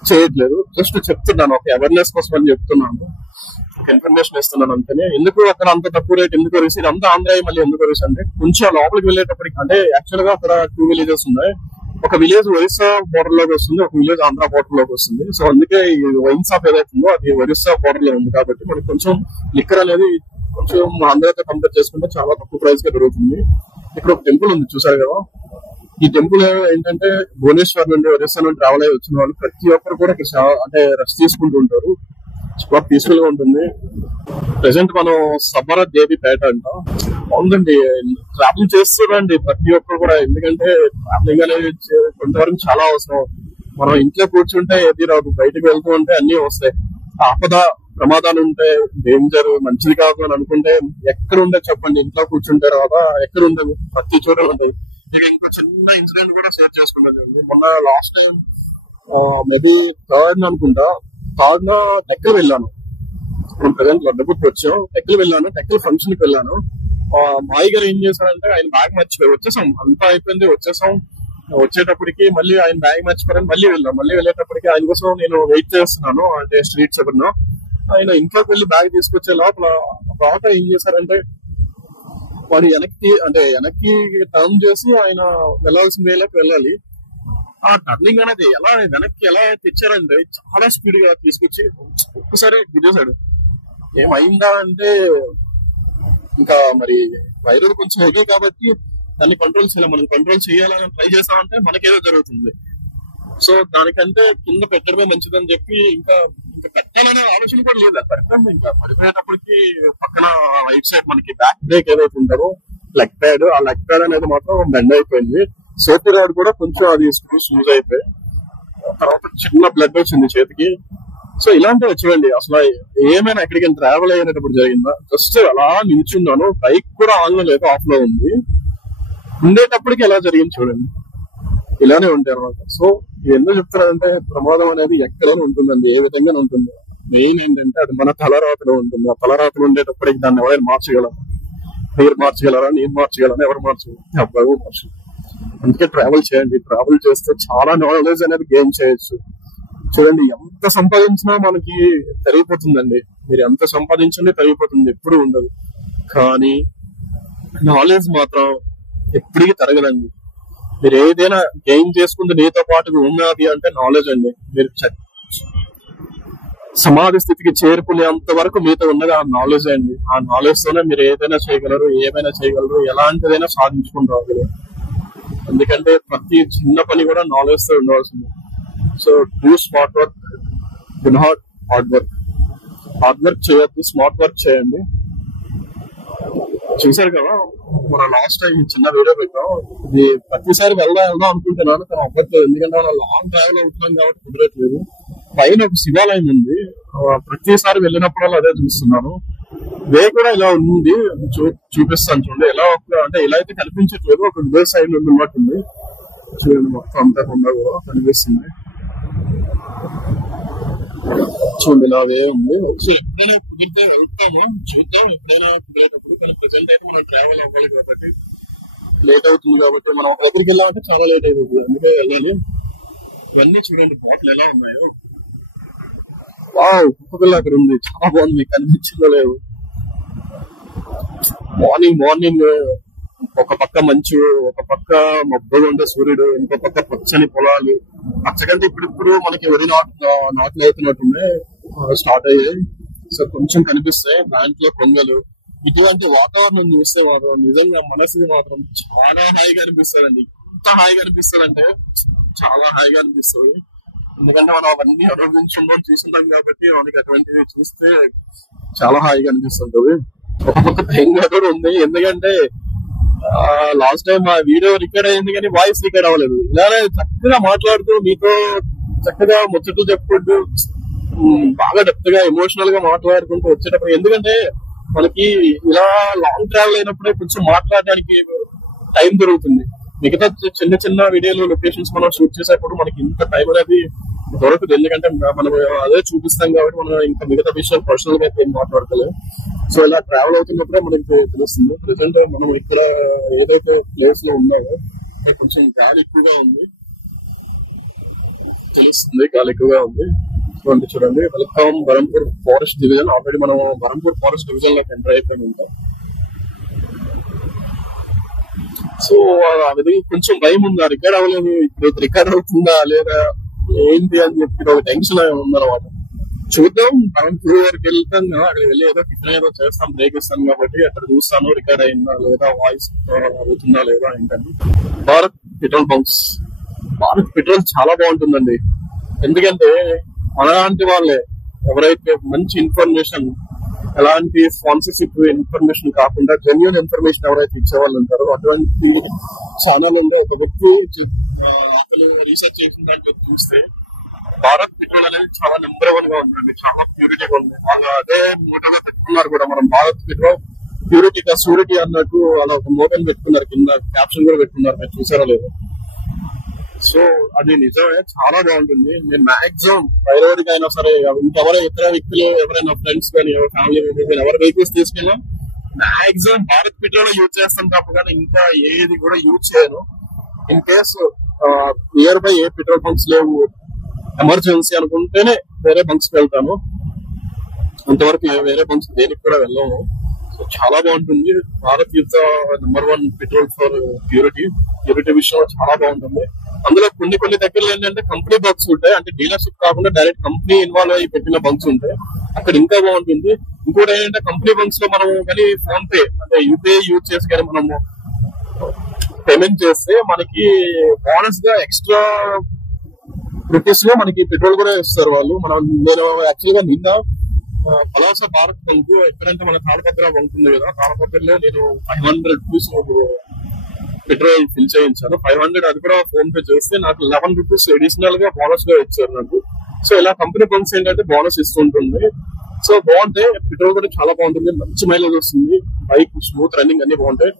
చేయట్లేదు, జస్ట్ చెప్తున్నాను, ఒక అవేర్నెస్ కోసం అని చెప్తున్నాను, ఒక ఇన్ఫర్మేషన్ ఇస్తున్నాను అంతేనే. ఎందుకు అక్కడ అంత తక్కువ రేట్ ఎందుకు రిసి, అంత ఆంధ్ర మళ్ళీ ఎందుకు రిసి అంటే కొంచెం లోపలికి వెళ్ళేటప్పటికి, అంటే యాక్చువల్ గా అక్కడ 2 villages ఉన్నాయి. ఒక విలేజ్ ఒరిస్సా బోర్డర్ లోకి వస్తుంది, ఒక విలేజ్ ఆంధ్ర బోర్డర్ లోకి వస్తుంది. సో అందుకే ఈ వైన్ షాప్ ఏదైతే ఉందో అది ఒరిస్సా బోర్డర్ లో ఉంది కాబట్టి మనకి కొంచెం లిక్కర్ అనేది కొంచెం ఆంధ్రతో కంపేర్ చేసుకుంటే చాలా తక్కువ ప్రైస్ గా దొరుకుతుంది. ఇక్కడ ఒక టెంపుల్ ఉంది చూసారు కదా, ఈ టెంపుల్ ఏంటంటే భువనేశ్వర్ నుండి ఒరిస్సా నుండి ట్రావెల్ అయ్యి వచ్చిన వాళ్ళు ప్రతి ఒక్కరు కూడా ఇక్కడ అంటే రెస్ట్ తీసుకుంటూ ఉంటారు. చాలా పీస్ఫుల్ గా ఉంటుంది. ప్రెసెంట్ మనం సబర దేవిపేట అంట బాగుందండి. ట్రావెల్ చేస్తున్నారండి ప్రతి ఒక్కరు కూడా, ఎందుకంటే ట్రావెలింగ్ అనేది కొంతవరకు చాలా అవసరం. మనం ఇంట్లో కూర్చుంటే ఏది రాదు, బయటకు వెళ్తూ ఉంటే అన్ని వస్తాయి. ఆపద ప్రమాదాలు ఉంటే, డేంజర్ మంచిది కాదు అని అనుకుంటే ఎక్కడ ఉండే చెప్పండి, ఇంట్లో కూర్చుంటే రాదా, ఎక్కడ ఉండదు, ప్రతి చోట ఉంటాయి. ఇక ఇంకో చిన్న ఇన్సిడెంట్ కూడా షేర్ చేసుకుంటానండి. మొన్న లాస్ట్ టైం మేబీ థర్డ్ అనుకుంటా, థర్డ్ నా టెక్కలు వెళ్ళాను. నేను ప్రజెంట్ లడ్డపుట్టు వచ్చాం, టెక్కలు వెళ్ళాను, టెక్కల ఫంక్షన్ కి వెళ్ళాను. మాయి గారు ఏం చేశారంటే ఆయన బ్యాగ్ మర్చిపోయి వచ్చేసాం, అంతా అయిపోయింది వచ్చేసాం. వచ్చేటప్పటికి మళ్ళీ ఆయన బ్యాగ్ మర్చిపోయారని మళ్ళీ వెళ్ళాం. మళ్ళీ వెళ్ళేటప్పటికి ఆయన కోసం నేను వెయిట్ చేస్తున్నాను, అంటే స్ట్రీట్స్ ఎవరినో ఆయన ఇంట్లోకి వెళ్ళి బ్యాగ్ తీసుకొచ్చే లోపల ఆటో ఏం చేశారంటే వాడు వెనక్కి టర్న్ చేసి ఆయన వెళ్ళాల్సిన వేలోకి వెళ్ళాలి. ఆ టర్నింగ్ అనేది వెనక్కి ఎలా తెచ్చారంటే చాలా స్పీడ్ గా తీసుకొచ్చి ఒక్కసారి గుద్దేశాడు. ఏమైందా అంటే ఇంకా మరి వైరల్ కొంచెం హెవీ కాబట్టి దాన్ని కంట్రోల్ చేయాలి. మనం కంట్రోల్ చేయాలని ట్రై చేస్తామంటే మనకేదో జరుగుతుంది. సో దానికంటే కింద పెట్టడమే మంచిదని చెప్పి ఇంకా పెట్టాలనే ఆలోచన కూడా లేదు. పెట్టండి, ఇంకా పడిపోయేటప్పటికి పక్కన రైట్ సైడ్ మనకి బ్యాక్ బ్రేక్ ఏదైతే ఉంటుందో లెగ్ ప్యాడ్, ఆ లెగ్ ప్యాడ్ అనేది మాత్రం బెండ్ అయిపోయింది. సేఫ్టీ రాడ్ కూడా కొంచెం అది లూజ్ అయిపోయి తర్వాత చిన్న బ్లడ్ వచ్చింది చేతికి. సో ఇలాంటివి వచ్చేయండి. అసలు ఏమైనా ఎక్కడికైనా ట్రావెల్ అయ్యేటప్పుడు జరిగిందా? జస్ట్ అలా నిల్చున్నాను, బైక్ కూడా ఆన్ లో లేదు, ఆఫ్ లో ఉంది. ఉండేటప్పటికి ఎలా జరిగింది చూడండి, ఇలానే ఉంటాయి అనమాట. సో ఎందుకు చెప్తున్నానంటే ప్రమాదం అనేది ఎక్కడైనా ఉంటుందండి, ఏ విధంగా ఉంటుంది. మెయిన్ ఏంటంటే అది మన తలరాతలో ఉంటుంది. ఆ తలరాతలు ఉండేటప్పటికి దాన్ని ఎవరైనా మార్చగలరా? మీరు మార్చగలరా? నేను మార్చగలరా? ఎవరు మార్చగలరు? ఎవరు మార్చగలరు. అందుకే ట్రావెల్ చేయండి. ట్రావెల్ చేస్తే చాలా నాలెడ్జ్ అనేది గెయిన్ చేయొచ్చు. చూడండి, ఎంత సంపాదించినా మనకి తరిగిపోతుందండి. మీరు ఎంత సంపాదించండి తరిగిపోతుంది, ఎప్పుడు ఉండదు. కానీ నాలెడ్జ్ మాత్రం ఎప్పటికీ తరగదండి. మీరు ఏదైనా గెయిన్ చేసుకుంటే నీతో పాటు ఉన్నది అంటే నాలెడ్జ్ అండి. మీరు సమాధి స్థితికి చేరుకునేంత వరకు మీతో ఉన్నది ఆ నాలెడ్జ్ అండి. ఆ నాలెడ్జ్ తోనే మీరు ఏదైనా చేయగలరు, ఏమైనా చేయగలరు, ఎలాంటిదైనా సాధించుకుని రాగలరు. ఎందుకంటే ప్రతి చిన్న పని కూడా నాలెడ్జ్ తో ఉండవలసింది. So do smart work, do not hard work. Hard work చేయొద్దు, స్మార్ట్ వర్క్ చేయండి. చూసారు కదా, మన లాస్ట్ టైం చిన్న వీడియో పెట్టాం. ఇది ప్రతిసారి వెళ్దాం అనుకుంటున్నాను, కానీ అవ్వట్లేదు. ఎందుకంటే మనం లాంగ్ ట్రావెల్ అవుతున్నాం కాబట్టి కుదరట్లేదు. పైన ఒక శివాలయం ఉంది, ప్రతిసారి వెళ్ళినప్పుడు అదే చూస్తున్నాను. వే కూడా ఇలా ఉంది, చూపిస్తాను చూడండి. ఎలా అంటే ఇలా అయితే కనిపించట్లేదు, ఒక విలేజ్ సైడ్ నుండి ఉన్నట్టుంది. చూడండి, మొత్తం అంతా కొండ కూడా కనిపిస్తుంది. చూడండి, ఇలా వే ఉంది. సో ఎప్పుడైనా కుదిరితే వెళ్తామా చూద్దాం, ఎప్పుడైనా కుదిరేటప్పుడు. కానీ ప్రెసెంట్ అయితే మనం ట్రావెల్ అవ్వాలి కాబట్టి లేట్ అవుతుంది. కాబట్టి మనం ఒక దగ్గరికి వెళ్ళామంటే చాలా లేట్ అయిపోతుంది, అందుకే వెళ్ళాలి. ఇవన్నీ చూడండి, బాటిల్ ఎలా ఉన్నాయో. వావ్, కుక్కపిల్ల అక్కడ ఉంది, చాలా బాగుంది. మీకు కనిపించిందో లేదు. మార్నింగ్ ఒక పక్క మంచు, ఒక పక్క మబ్బుగా ఉండే సూర్యుడు, ఇంకో పక్క పచ్చని పొలాలు. పచ్చకంటే ఇప్పుడు మనకి వరి నాట్లు అవుతున్నట్టుండే స్టార్ట్ అయ్యాయి. సో కొంచెం కనిపిస్తాయి, దాంట్లో కొంగలు. ఇటువంటి వాతావరణం చూస్తే మాత్రం నిజంగా మనసుకి మాత్రం చాలా హాయిగా అనిపిస్తుందండి. ఎంత హాయిగా అనిపిస్తుందంటే చాలా హాయిగా అనిపిస్తుంది. ఎందుకంటే మనం అవన్నీ అనుభవించుకుంటాం, చూస్తుంటాం కాబట్టి మనకి అటువంటివి చూస్తే చాలా హాయిగా అనిపిస్తుంటది. ఒక పక్క భయంగా కూడా ఉంది, ఎందుకంటే లాస్ట్ టైం ఆ వీడియో రికార్డ్ అయింది కానీ వాయిస్ రికార్డ్ అవ్వలేదు. ఇలానే చక్కగా మాట్లాడుతూ మీతో చక్కగా ముచ్చట్లు చెప్పుకుంటూ బాగా డెప్త్ గా ఎమోషనల్ గా మాట్లాడుకుంటూ వచ్చేటప్పుడు, ఎందుకంటే మనకి ఇలా లాంగ్ ట్రావెల్ అయినప్పుడే కొంచెం మాట్లాడడానికి టైం దొరుకుతుంది. మిగతా చిన్న చిన్న వీడియోలు లొకేషన్స్ మనం షూట్ చేసేప్పుడు మనకి ఇంత టైం అనేది దొరకదు. ఎందుకంటే మనం అదే చూపిస్తాం కాబట్టి మనం ఇంకా మిగతా విషయాలు పర్సనల్ గా ఏం మాట్లాడతలేదు. సో ఇలా ట్రావెల్ అవుతున్నప్పుడే మనకి తెలుస్తుంది. ప్రెసెంట్ మనం ఇక్కడ ఏదైతే ప్లేస్ లో ఉన్నామో కొంచెం గాలి ఎక్కువగా ఉంది, తెలుస్తుంది గాలి ఎక్కువగా ఉంది. చూడండి, welcome Berhampur forest division. Already మనం బరంపూర్ ఫారెస్ట్ డివిజన్ లోకి ఎంటర్ అయిపోయి ఉంటాం. సో అది కొంచెం భయం ఉంది, రికార్డ్ అవ్వలేదు, ఇప్పుడు రికార్డ్ అవుతుందా లేదా ఏంటి అని చెప్పి ఒక టెన్షన్ ఉందన్నమాట. చూద్దాం, బరంపూర్ వరకు వెళ్తాం కదా, అక్కడ వెళ్ళి ఏదో టిఫిన్ ఏదో చేస్తాం, బ్రేక్ ఇస్తాను కాబట్టి అక్కడ చూస్తాను రికార్డ్ అయిందా లేదా, వాయిస్ అవుతుందా లేదా ఏంటని. Bharat petrol bunks, Bharat petrol చాలా బాగుంటుందండి. ఎందుకంటే మనలాంటి వాళ్ళే ఎవరైతే మంచి ఇన్ఫర్మేషన్, ఎలాంటి స్పాన్సర్షిప్ ఇన్ఫర్మేషన్ కాకుండా జెన్యూన్ ఇన్ఫర్మేషన్ ఎవరైతే ఇచ్చేవాళ్ళు ఉంటారో అటువంటి ఛానల్ ఉండే ఒక వ్యక్తి అతను రీసెర్చ్ చేసిన దాంట్లో చూస్తే భారత్ పెట్రోల్ అనేది చాలా నెంబర్ 1 గా ఉందండి, చాలా ప్యూరిటీగా ఉంది. వాళ్ళు అదే మోటోగా పెట్టుకున్నారు కూడా, మనం భారత్ పెట్రోల్ ప్యూరిటీగా సూరిటీ అన్నట్టు అలా ఒక మోటోని పెట్టుకున్నారు, కింద క్యాప్షన్ కూడా పెట్టుకున్నారు, మీరు చూసారో లేదు. సో అది నిజమే, చాలా బాగుంటుంది. నేను మాక్సిమం డ్రైవర్కి అయినా సరే, ఇంకెవరైనా ఇతర వ్యక్తులు ఎవరైనా ఫ్రెండ్స్ కానీ ఫ్యామిలీ మెంబర్స్ కానీ ఎవరి వెహికల్స్ తీసుకెళ్ళినా మాక్సిమం భారత్ పెట్రోల్ యూజ్ చేస్తాను తప్ప కానీ ఇంకా ఏది కూడా యూజ్ చేయను. In case near by A petrol bunks లేవు, ఎమర్జెన్సీ అనుకుంటేనే వేరే బంక్స్ కి వెళ్తాను. అంతవరకు వేరే బంక్స్ దేనికి కూడా వెళ్ళాము. సో చాలా బాగుంటుంది. Bharat is #1 petrol for purity విషయంలో చాలా బాగుంటుంది. అందులో కొన్ని దగ్గరలో ఏంటంటే కంపెనీ బంక్స్ ఉంటాయి, అంటే డీలర్షిప్ కాకుండా డైరెక్ట్ కంపెనీ ఇన్వాల్వ్ అయ్యి పెట్టిన బంక్స్ ఉంటాయి, అక్కడ ఇంకా బాగుంటుంది. ఇంకోటి ఏంటంటే కంపెనీ బంక్స్ లో మనం కానీ ఫోన్ పే అంటే యూపీఐ యూజ్ చేసి కానీ మనము పేమెంట్ చేస్తే మనకి బోనస్ గా ఎక్స్ట్రా రూపీస్ లో మనకి పెట్రోల్ కూడా ఇస్తారు వాళ్ళు. నేను యాక్చువల్ గా నిన్న పలాస భారత్ బంక్ ఎక్కడంటే మన తాళపత్ర బంక్ ఉంది కదా, తాళపత్రలో నేను 500 రూపీస్ పెట్రోల్ ఫిల్ చేయించాను. 500 అది కూడా ఫోన్ పే చేస్తే నాకు 11 రూపీస్ అడిషనల్ గా బోనస్ గా ఇచ్చారు నాకు. సో ఇలా కంపెనీ బంక్స్ ఏంటంటే బోనస్ ఇస్తుంటుంది. సో బాగుంటాయి. పెట్రోల్ కూడా చాలా బాగుంటుంది, మంచి మైలేజ్ వస్తుంది, బైక్ స్మూత్ రన్నింగ్ అన్ని బాగుంటాయి.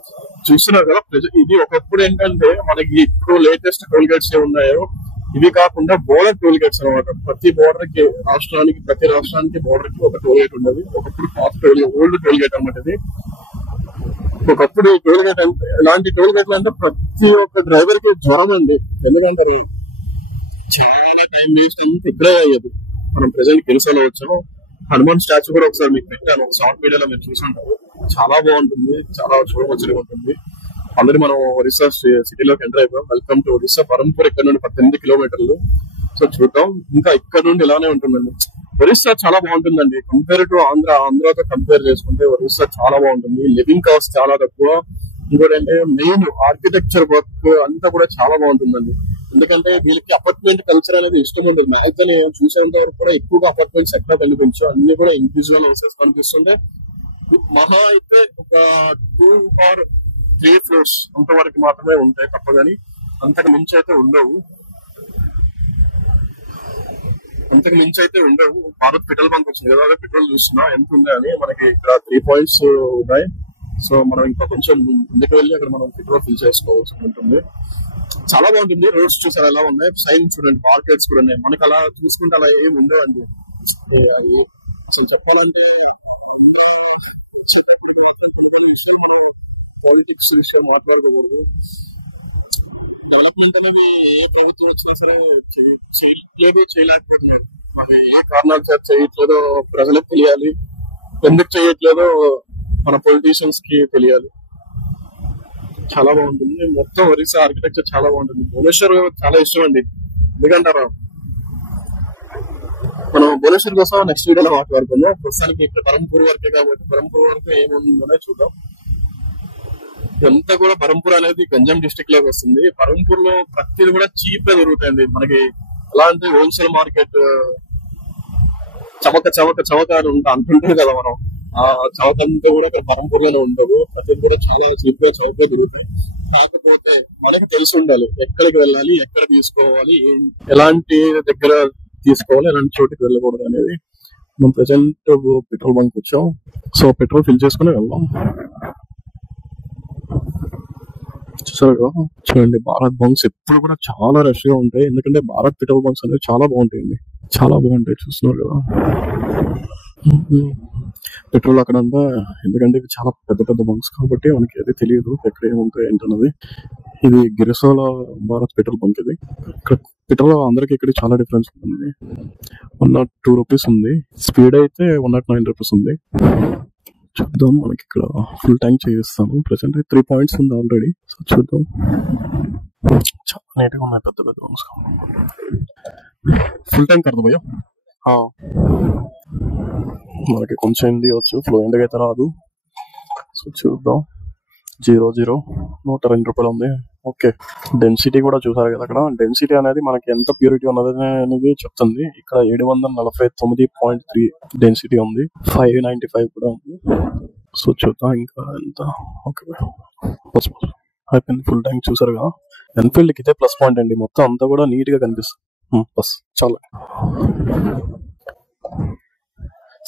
చూస్తున్నారు కదా ఇది ఒకప్పుడు ఏంటంటే మనకి ఇప్పుడు లేటెస్ట్ టోల్ గేట్స్ ఏ ఉన్నాయో ఇవి కాకుండా బోర్డర్ టోల్ గేట్స్ అనమాట. ప్రతి రాష్ట్రానికి బోర్డర్ కి ఒక టోల్ గేట్ ఉండేది. ఒకప్పుడు ఓల్డ్ టోల్ గేట్ అన్నమాట ఇది. ఒకప్పుడు టోల్ గేట్ అంటే ఇలాంటి టోల్ గేట్లు అంటే ప్రతి ఒక్క డ్రైవర్ కి జ్వరం అండి. ఎందుకంటే చాలా టైం వేస్ట్ అంతా ఇక్కడే అయ్యేది. మనం ప్రెసెంట్ కిరుసలో వచ్చాము. హనుమాన్ స్టాచ్యూ కూడా ఒకసారి మీకు పెట్టాను, ఒక షార్ట్ మీడియాలో మీరు చూసుంటారు. చాలా బాగుంటుంది, చాలా చూడవచ్చుగా ఉంటుంది. ఆల్రెడీ మనం ఒరిస్సా సిటీలోకి ఎంటర్ అయిపోయాం. Welcome to Orissa. బరంపూర్ ఇక్కడ నుండి 18 కిలోమీటర్లు. సో చూద్దాం, ఇంకా ఇక్కడ నుండి ఇలానే ఉంటుందండి. ఒరిస్సా చాలా బాగుంటుందండి కంపేర్ టు ఆంధ్రాతో కంపేర్ చేసుకుంటే ఒరిస్సా చాలా బాగుంటుంది. లివింగ్ కాస్ట్ చాలా తక్కువ. ఇంకోటి అంటే మెయిన్ ఆర్కిటెక్చర్ వర్క్ అంతా కూడా చాలా బాగుంటుందండి. ఎందుకంటే వీళ్ళకి అపార్ట్మెంట్ కల్చర్ అనేది ఇష్టం ఉండదు. మ్యాక్సిమం చూసేంత వరకు కూడా ఎక్కువగా అపార్ట్మెంట్స్ ఎక్కడ కనిపించు, అన్ని కూడా ఇండివిజువల్ హౌసెస్ కనిపిస్తుంటే మహా అయితే ఒక 2 or 3 ఫ్లోర్స్ అంతవరకు మాత్రమే ఉంటాయి తప్ప, కానీ అంతకు మించి అయితే ఉండవు. భారత్ పెట్రోల్ బంక్ వచ్చింది కదా, అదే పెట్రోల్ చూస్తున్నా ఎంత ఉంది అని. మనకి ఇక్కడ 3 పాయింట్స్ ఉన్నాయి. సో మనం ఇంకా కొంచెం ముందుకు వెళ్ళి అక్కడ మనం పెట్రోల్ ఫిల్ చేసుకోవాల్సి ఉంటుంది. చాలా బాగుంటుంది. రోడ్స్ చూసారు ఎలా ఉన్నాయి, సైన్ చూడండి, మార్కెట్స్ కూడా ఉన్నాయి. మనకి అలా చూసుకుంటే అలా ఏమి ఉండవండి. అసలు చెప్పాలంటే వచ్చేటప్పుడు మాత్రం కొన్ని విషయాలు మనం పాలిటిక్స్ విషయం మాట్లాడుకోకూడదు. డెవలప్మెంట్ అనేది ఏ ప్రభుత్వం వచ్చినా సరే చేయలేకపోతున్నారు. మరి ఏ కారణాలు చేత చేయట్లేదో ప్రజలకు తెలియాలి, ఎందుకు చేయట్లేదో మన పొలిటీషియన్స్ కి తెలియాలి. చాలా బాగుంటుంది. మొత్తం ఒరిస్సా ఆర్కిటెక్చర్ చాలా బాగుంటుంది. భువనేశ్వర్ చాలా ఇష్టం అండి. ఎందుకంటారా, మనం భువనేశ్వర్ కోసం నెక్స్ట్ వీడియోలో మాట్లాడుకుందాం. ప్రస్తుతానికి ఇక్కడ బరంపూర్ వరకే కాబట్టి బరంపూర్ వరకు ఏముందో చూద్దాం. ఇదంతా కూడా బరంపూర్ అనేది గంజాం డిస్ట్రిక్ట్ లోకి వస్తుంది. బరంపూర్ లో ప్రతిది కూడా చీప్ గా దొరుకుతాయండి. మనకి అలాంటి హోల్సేల్ మార్కెట్ చవక అంటుంటారు కదా మనం, ఆ చవకంతా కూడా ఇక్కడ బరంపూర్ లోనే ఉండవు. ప్రతిది కూడా చాలా చీప్ గా చౌకగా దొరుకుతాయి. కాకపోతే మనకి తెలిసి ఉండాలి ఎక్కడికి వెళ్ళాలి, ఎక్కడ తీసుకోవాలి, ఎలాంటి దగ్గర తీసుకోవాలి, ఎలాంటి చోటుకి వెళ్ళకూడదు అనేది. మనం ప్రెసెంట్ పెట్రోల్ బంక్ వచ్చాం. సో పెట్రోల్ ఫిల్ చేసుకుని వెళ్దాం. చూసారు కదా, చూడండి భారత్ బంక్స్ ఎప్పుడు కూడా చాలా రష్ గా ఉంటాయి. ఎందుకంటే భారత్ పెట్రోల్ బంక్స్ అనేవి చాలా బాగుంటాయండి, చాలా బాగుంటాయి. చూస్తున్నారు కదా పెట్రోల్ అక్కడ అంతా. ఎందుకంటే ఇది చాలా పెద్ద బంక్స్ కాబట్టి మనకి అది తెలియదు ఎక్కడ ఏముంటాయి ఏంటన్నది. ఇది గిరిసోల భారత్ పెట్రోల్ బంక్. ఇది ఇక్కడ పెట్రోల్ అందరికి ఇక్కడ చాలా డిఫరెన్స్ ఉంటుంది. 102 రూపీస్ ఉంది, స్పీడ్ అయితే 109 రూపీస్ ఉంది. చూద్దాం, మనకి ఇక్కడ ఫుల్ ట్యాంక్ చేయిస్తాను. ప్రెసెంట్ 3 పాయింట్స్ ఉంది ఆల్రెడీ. సో చూద్దాం, చాలా నీట్ గా ఉన్నాయి, పెద్ద బంక్స్. ఫుల్ ట్యాంక్ కడతా భయ్యా. మనకి కొంచెం హిందీ వచ్చు, ఫ్లూయెంట్ గా అయితే రాదు. సో చూద్దాం. 00 102 రూపాయలు ఉంది. ఓకే, డెన్సిటీ కూడా చూసారు కదా. అక్కడ డెన్సిటీ అనేది మనకి ఎంత ప్యూరిటీ ఉన్నది అనేది చెప్తుంది. ఇక్కడ 749.3 డెన్సిటీ ఉంది, 595 కూడా ఉంది. సో చూద్దాం ఇంకా ఎంత. ఓకే అయిపోయింది, ఫుల్ ట్యాంక్ చూసారు కదా. ఎన్ఫీల్డ్ కి ఇదే ప్లస్ పాయింట్ అండి, మొత్తం అంతా కూడా నీట్ గా కనిపిస్తుంది. బస్ చాలా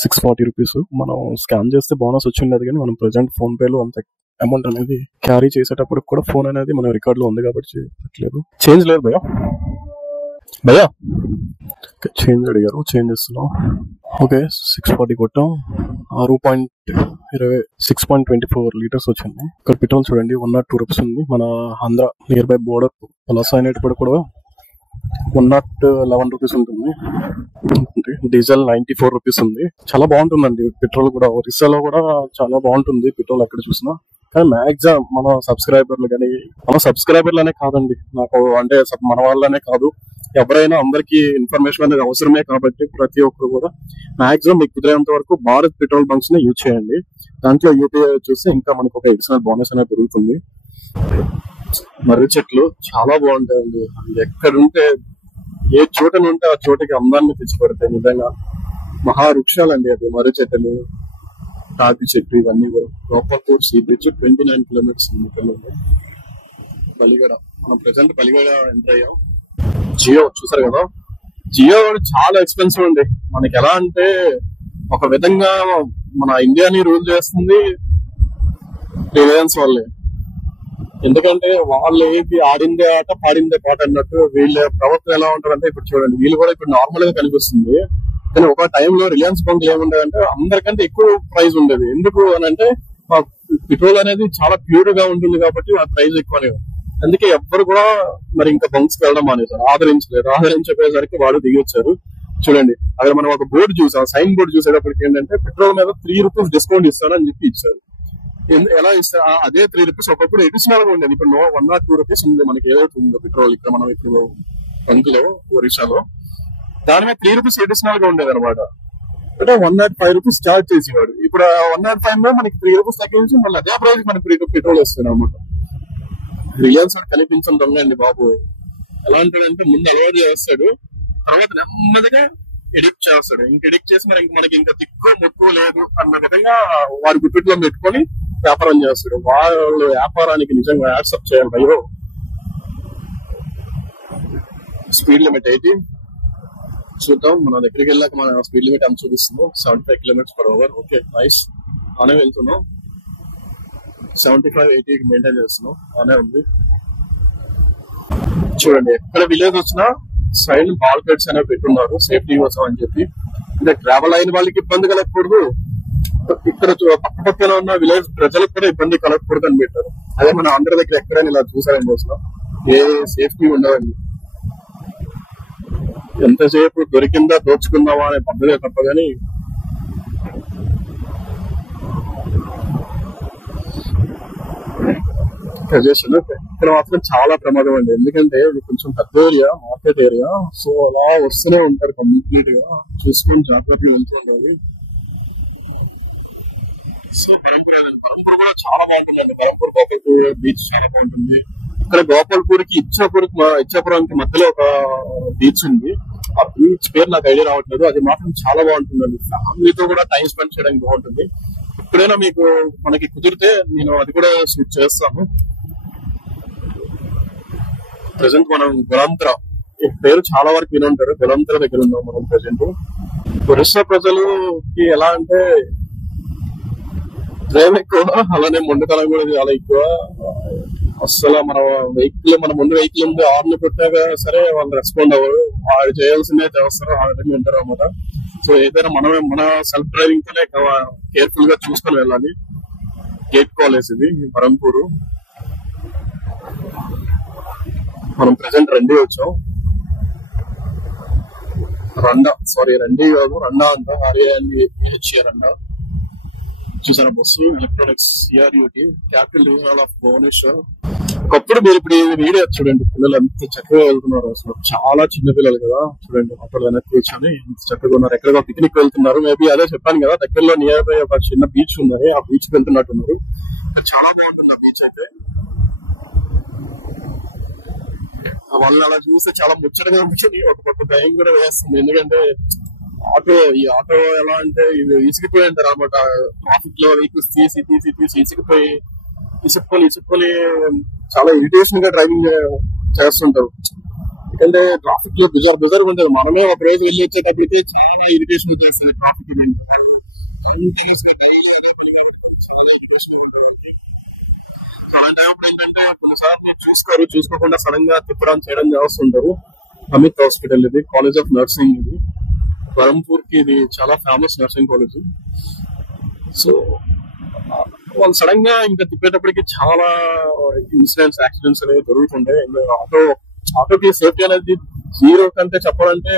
640 రూపీస్. మనం స్కాన్ చేస్తే బోనస్ వచ్చిండదు, కానీ మనం ప్రెసెంట్ ఫోన్ పేలో అంత అమౌంట్ అనేది క్యారీ చేసేటప్పుడు కూడా ఫోన్ అనేది మన రికార్డ్ లో ఉంది కాబట్టి పెట్టలేదు. చేంజ్ లేదు భయ్యా. చేంజ్ అడిగారు, చేంజ్ చేస్తున్నాం. ఓకే 640 కొట్టాం. 6.24 లీటర్స్ వచ్చింది. ఇక్కడ పెట్రోల్ చూడండి 102 రూపీస్ ఉంది. మన Andhra near by border Palasa అయినప్పుడు కూడా ₹111 ఉంటుంది. డీజిల్ 94 రూపీస్ ఉంది. చాలా బాగుంటుందండి పెట్రోల్ కూడా. ఒరిస్సాలో కూడా చాలా బాగుంటుంది పెట్రోల్ ఎక్కడ చూసినా. కానీ మ్యాక్సిమం మన సబ్స్క్రైబర్లనే కాదండి, నాకు అంటే మన వాళ్ళనే కాదు, ఎవరైనా అందరికి ఇన్ఫర్మేషన్ అనేది అవసరమే కాబట్టి ప్రతి ఒక్కరు కూడా మాక్సిమం మీకు కుదిరేంత వరకు భారత్ పెట్రోల్ బంక్స్ ని యూజ్ చేయండి. దాంట్లో యూపీఐ చూస్తే ఇంకా మనకు ఒక ఎడిషనల్ బోనస్ అనేది పెరుగుతుంది. మర్రి చెట్లు చాలా బాగుంటాయండి. ఎక్కడుంటే ఏ చోటనుంటే ఆ చోటకి అందాన్ని తెచ్చిపెడతాయి. నిజంగా మహావృక్షాలండి అది. మర్రి చెట్లు, తాటి చెట్టు, ఇవన్నీ కూడా. Gopalpur sea beach 29 kilometres Baligada. మనం ప్రెసెంట్ బలిగడ ఎంటర్ అయ్యాం. జియో చూసారు కదా, జియో చాలా ఎక్స్పెన్సివ్ అండి. మనకి ఎలా అంటే ఒక విధంగా మన ఇండియాని రూల్ చేస్తుంది రిలయన్స్ వాళ్ళే. ఎందుకంటే వాళ్ళు ఏది ఆడిందే ఆట పాడిందే పాట అన్నట్టు వీళ్ళ ప్రవర్తన ఎలా ఉంటుందంటే, ఇప్పుడు చూడండి వీళ్ళు కూడా ఇప్పుడు నార్మల్ గా కనిపిస్తుంది, కానీ ఒక టైంలో రిలయన్స్ బంక్ ఏముండదంటే అందరికంటే ఎక్కువ ప్రైస్ ఉండేది. ఎందుకు అని అంటే పెట్రోల్ అనేది చాలా ప్యూర్ గా ఉంటుంది కాబట్టి ఆ ప్రైస్ ఎక్కువనే. అందుకే ఎవ్వరు కూడా మరి ఇంకా బంక్స్ కి వెళ్ళడం మానేశారు, ఆదరించకపోయేసరికి వాళ్ళు దిగొచ్చారు. చూడండి అక్కడ మనం ఒక బోర్డు చూసాం, సైన్ బోర్డు చూసేటప్పటికి ఏంటంటే పెట్రోల్ మీద ₹3 డిస్కౌంట్ ఇస్తారని చెప్పి ఇచ్చారు. ఎలా ఇస్తారు? అదే ₹3 ఒకప్పుడు అడిషనల్ గా ఉండేది, ఇప్పుడు ₹102 ఉంది మనకి ఏదైతే ఉందో పెట్రోల్. ఇక్కడ మనం ఇప్పుడు బంక్ లో ఒరిస్సాలో దాని మీద ₹3 అడిషనల్ గా ఉండేది అనమాట. అంటే ₹105 చార్జ్ చేసేవాడు. ఇప్పుడు 105 లో మనకి ₹3 తగ్గించి మళ్ళీ అదే ప్రైస్ మనకి పెట్రోల్ వస్తుంది అనమాట. రిలయన్స్ కనిపించడం దొంగ అండి బాబు. ఎలా అంటాడంటే ముందు అలవాటు చేస్తాడు, తర్వాత నెమ్మదిగా ఎడిక్ట్ చేస్తాడు. ఎడిక్ట్ చేసి మనకి ఇంకా దిక్కు మొక్కు లేదు అన్న విధంగా వారి గుట్టులో పెట్టుకొని వ్యాపారం చేస్తాడు. వాళ్ళు వ్యాపారానికి నిజంగా యాక్సెప్ట్ చేయాలి భయో. Speed limit 80. చూద్దాం మన దగ్గరికి వెళ్ళాక మన స్పీడ్ లిమిట్ అని చూపిస్తున్నాం. 75 km/h. ఓకే నైస్, బాగానే వెళ్తున్నాం. 75-80 మెయింటైన్ చేస్తున్నాం, బాగానే ఉంది. చూడండి ఎక్కడ విలేజ్ వచ్చినా సైడ్ బాల్కెట్స్ అనేవి పెట్టున్నారు సేఫ్టీ కోసం అని చెప్పి. అంటే ట్రావెల్ అయిన వాళ్ళకి ఇబ్బంది కలగకూడదు, ఇక్కడ పక్క పక్కన ఉన్న విలేజ్ ప్రజలకు కూడా ఇబ్బంది కలగకూడదు అని పెట్టారు. అదే మన ఆంధ్ర దగ్గర ఎక్కడైనా ఇలా చూసారని అసలు ఏ సేఫ్టీ ఉండదండి. ఎంతసేపు దొరికిందా దోచుకుందామా అనే పద్ధతి తప్ప కానీ ఇక్కడ మాత్రం చాలా ప్రమాదం అండి. ఎందుకంటే ఇది కొంచెం పెద్ద ఏరియా, మార్కెట్ ఏరియా. సో అలా వస్తూనే ఉంటారు, కంప్లీట్ గా చూసుకొని జాగ్రత్తగా వెళ్తూ ఉండాలి. సో బరంపూర్ కూడా చాలా బాగుంటుందండి. బరంపూర్ గోపాల్పూర్ బీచ్ చాలా బాగుంటుంది. ఇక్కడ గోపాల్పూర్ కి ఇచ్చాపురానికి మధ్యలో ఒక బీచ్ ఉంది. ఆ బీచ్ పేరు నాకు ఐడియా రావట్లేదు. అది మాత్రం చాలా బాగుంటుందండి. ఫ్యామిలీతో కూడా టైం స్పెండ్ చేయడానికి బాగుంటుంది. ఎప్పుడైనా మనకి కుదిరితే నేను అది కూడా షూట్ చేస్తాను. ప్రెసెంట్ మనం గులాంతర పేరు చాలా వరకు విని ఉంటారు. గులాంతర దగ్గర ఉన్నాం మనం ప్రెసెంట్. ఒరిస్సా ప్రజలకి ఎలా అంటే ప్రేమ ఎక్కువ, అలానే మొండితనం కూడా చాలా ఎక్కువ. అస్సలు మన ముందు వెహికల్ ఉంది, ఆర్ని కొట్టాక సరే వాళ్ళు రెస్పాండ్ అవ్వరు. వాళ్ళు చేయాల్సిందే చేస్తారు, ఆ విధంగా ఉంటారు అనమాట. సో ఏదైనా మన సెల్ఫ్ డ్రైవింగ్ తోనే కేర్ఫుల్ గా చూసుకొని వెళ్ళాలి. గేట్ కాలేజ్ ఇది బరంపూర్. మనం ప్రెసెంట్ రండి వచ్చాం. రండా కాదు, రండా అంట, RANDHA రండా. చూసారా bus, electronics CRUT, capital regional of Bhubaneswar. ఒకప్పుడు మీరు ఇప్పుడు వీడియో చూడండి, పిల్లలు ఎంత చక్కగా వెళ్తున్నారు. అసలు చాలా చిన్న పిల్లలు కదా, చూడండి ఆటోలో వెనక్కి కూర్చొని ఎంత చక్కగా ఉన్నారు. ఎక్కడికో పిక్నిక్ వెళ్తున్నారు. మేబీ అదే చెప్పాను కదా, దగ్గరలో నియర్ బై ఒక చిన్న బీచ్ ఉందని, ఆ బీచ్ కి వెళ్తున్నట్టున్నారు. చాలా బాగుంటుంది ఆ బీచ్ అయితే. వాళ్ళని అలా చూస్తే చాలా ముచ్చటగా ఉంటుంది, ఒక పక్క భయం కూడా వేస్తుంది. ఎందుకంటే ఈ ఆటో ఎలా అంటే ఇది ఇసుకుపోయి ఉంటారు అనమాట. ట్రాఫిక్ లో వెహికల్స్ తీసి ఇసుక్కొని చాలా ఇరిటేషన్ గా డ్రైవింగ్ చేస్తుంటారు. ఎందుకంటే ట్రాఫిక్ లో బుజర్ ఉంటుంది. మనమే ఒక రోజు వెళ్ళి వచ్చేటప్పటికి చాలా ఇరిటేషన్ చేస్తుంది ట్రాఫిక్. చూసుకోకుండా సడన్ గా తిప్పడం చేయడం చేస్తుంటారు. అమిత్ హాస్పిటల్ ఇది, కాలేజ్ ఆఫ్ నర్సింగ్ ఇది. బరంపూర్ కి ఇది చాలా ఫేమస్ నర్సింగ్ కాలేజ్. సో వాళ్ళు సడన్ గా ఇంకా తిప్పేటప్పటికి చాలా ఇన్సిడెంట్స్, యాక్సిడెంట్స్ అనేవి జరుగుతుంటాయి. ఆటో ఆటోకి సేఫ్టీ అనేది 0 కంటే చెప్పాలంటే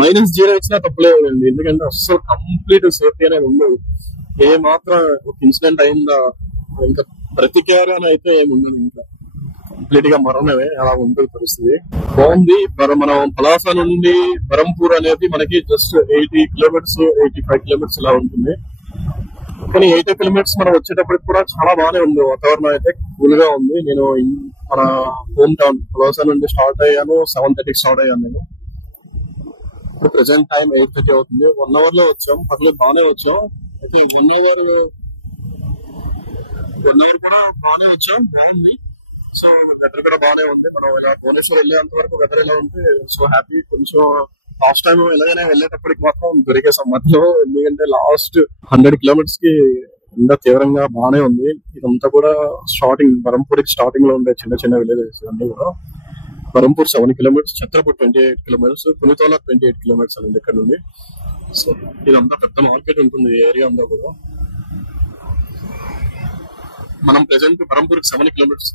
-0 ఇచ్చినా తప్పలేదండి. ఎందుకంటే అస్సలు కంప్లీట్ సేఫ్టీ అనేది ఉండదు. ఏ మాత్రం ఒక ఇన్సిడెంట్ అయిందా ఇంకా ప్రతికారం అయితే ఏమి ఉండదు. ఇంకా కంప్లీట్ గా మరణమే అలా ఉంటుంది పరిస్థితి. బాగుంది. మనం పలాస నుండి బరంపూర్ అనేది మనకి జస్ట్ 80 కిలోమీటర్స్ 85 కిలోమీటర్స్ ఇలా ఉంటుంది. కానీ 80 కిలోమీటర్స్ మనం వచ్చేటప్పటికి కూడా చాలా బాగానే ఉంది. వాతావరణం అయితే కూల్ గా ఉంది. నేను మన హోమ్ టౌన్ పలాస నుండి స్టార్ట్ అయ్యాను. 7:30కి స్టార్ట్ అయ్యాను నేను. ఇప్పుడు ప్రెసెంట్ టైం 8:30 అవుతుంది. 1 అవర్ లో వచ్చాం. పర్లేదు బాగానే వచ్చాం. అయితే 1 అవర్ కూడా బాగానే వచ్చాం. బాగుంది. సో వెదర్ కూడా బాగానే ఉంది. మనం ఇలా భువనేశ్వర్ వెళ్ళేంత వరకు వెదర్ ఎలా ఉంటే సో హ్యాపీ. కొంచెం లాస్ట్ టైం ఎలాగైనా వెళ్ళేటప్పటికి మాత్రం దొరికేసాం మధ్యలో. ఎందుకంటే లాస్ట్ 100 కిలోమీటర్స్ కి ఎండ తీవ్రంగా బాగానే ఉంది. ఇదంతా కూడా స్టార్టింగ్ బరంపూర్కి స్టార్టింగ్ లో ఉండే చిన్న చిన్న విలేజెస్ అన్ని కూడా. Berhampur 7 kilometres, Chhatrapur 28 kilometres, Punitola 28 kilometres అనేది ఇక్కడ నుండి. సో ఇదంతా పెద్ద మార్కెట్ ఉంటుంది ఈ ఏరియా అంతా కూడా. మనం ప్రెసెంట్ బరంపూర్ 7 కిలోమీటర్స్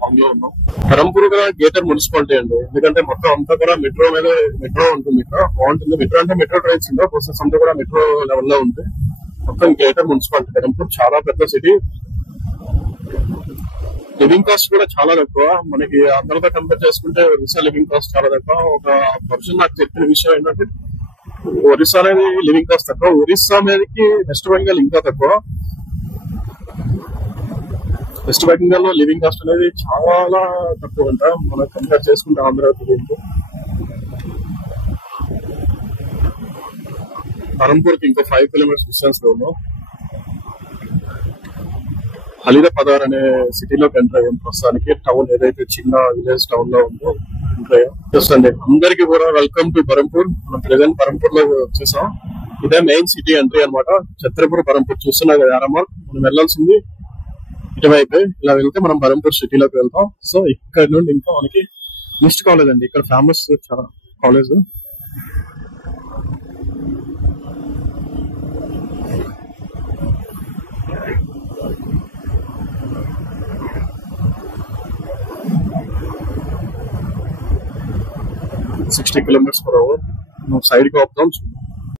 లాంగ్ లో ఉన్నాం. బరంపూర్ కూడా గ్రేటర్ మున్సిపాలిటీ అండి. ఎందుకంటే మొత్తం అంతా కూడా మెట్రో మీద మెట్రో ఉంటుంది. ఇక్కడ బాగుంటుంది. మెట్రో అంటే మెట్రో ట్రైన్స్ ఉంటాయి. బస్సెస్ అంతా కూడా మెట్రో లెవెల్ లో ఉంటాయి. మొత్తం గ్రేటర్ మున్సిపాలిటీ. బరంపూర్ చాలా పెద్ద సిటీ. లివింగ్ కాస్ట్ కూడా చాలా తక్కువ. మనకి అందరితో కంపేర్ చేసుకుంటే ఒరిస్సా లివింగ్ కాస్ట్ చాలా తక్కువ. ఒక పర్సన్ నాకు చెప్పిన విషయం ఏంటంటే ఒరిస్సా అనేది లివింగ్ కాస్ట్ తక్కువ. ఒరిస్సా మీదకి వెస్ట్ బెంగాల్ ఇంకా తక్కువ. వెస్ట్ బెంగాల్ లో లివింగ్ కాస్ట్ అనేది చాలా తక్కువ అంట మనం కంపేర్ చేసుకుంటే ఆంధ్రాకి. బరంపూర్ కి ఇంకా 5 కిలోమీటర్స్ డిస్టెన్స్ లో ఉన్నాం. హలీద పదార్ అనే సిటీలోకి ఎంటర్ అయ్యాం. ప్రస్తుతానికి టౌన్ ఏదైతే చిన్న విలేజ్ టౌన్ లో ఉందో ఎంటర్ అయ్యాం. చూస్తుంది అందరికి కూడా వెల్కమ్ టు బరంపూర్. మనం ప్రెసెంట్ బరంపూర్ లో వచ్చేసాం. ఇదే మెయిన్ సిటీ ఎంట్రీ అనమాట. ఛత్రపూర్ బరంపూర్ చూస్తున్నా కదా ఆరామాల్. మనం వెళ్లాల్సింది ఇటువైపు. ఇలా వెళ్తే మనం బరంపూర్ సిటీలోకి వెళ్తాం. సో ఇక్కడ నుండి ఇంకా మనకి మిస్ట్ కాలేజ్ అండి. ఇక్కడ ఫేమస్ చాలా కాలేజ్. $60 km/h. సైడ్ కి వద్దాం చూద్దాం.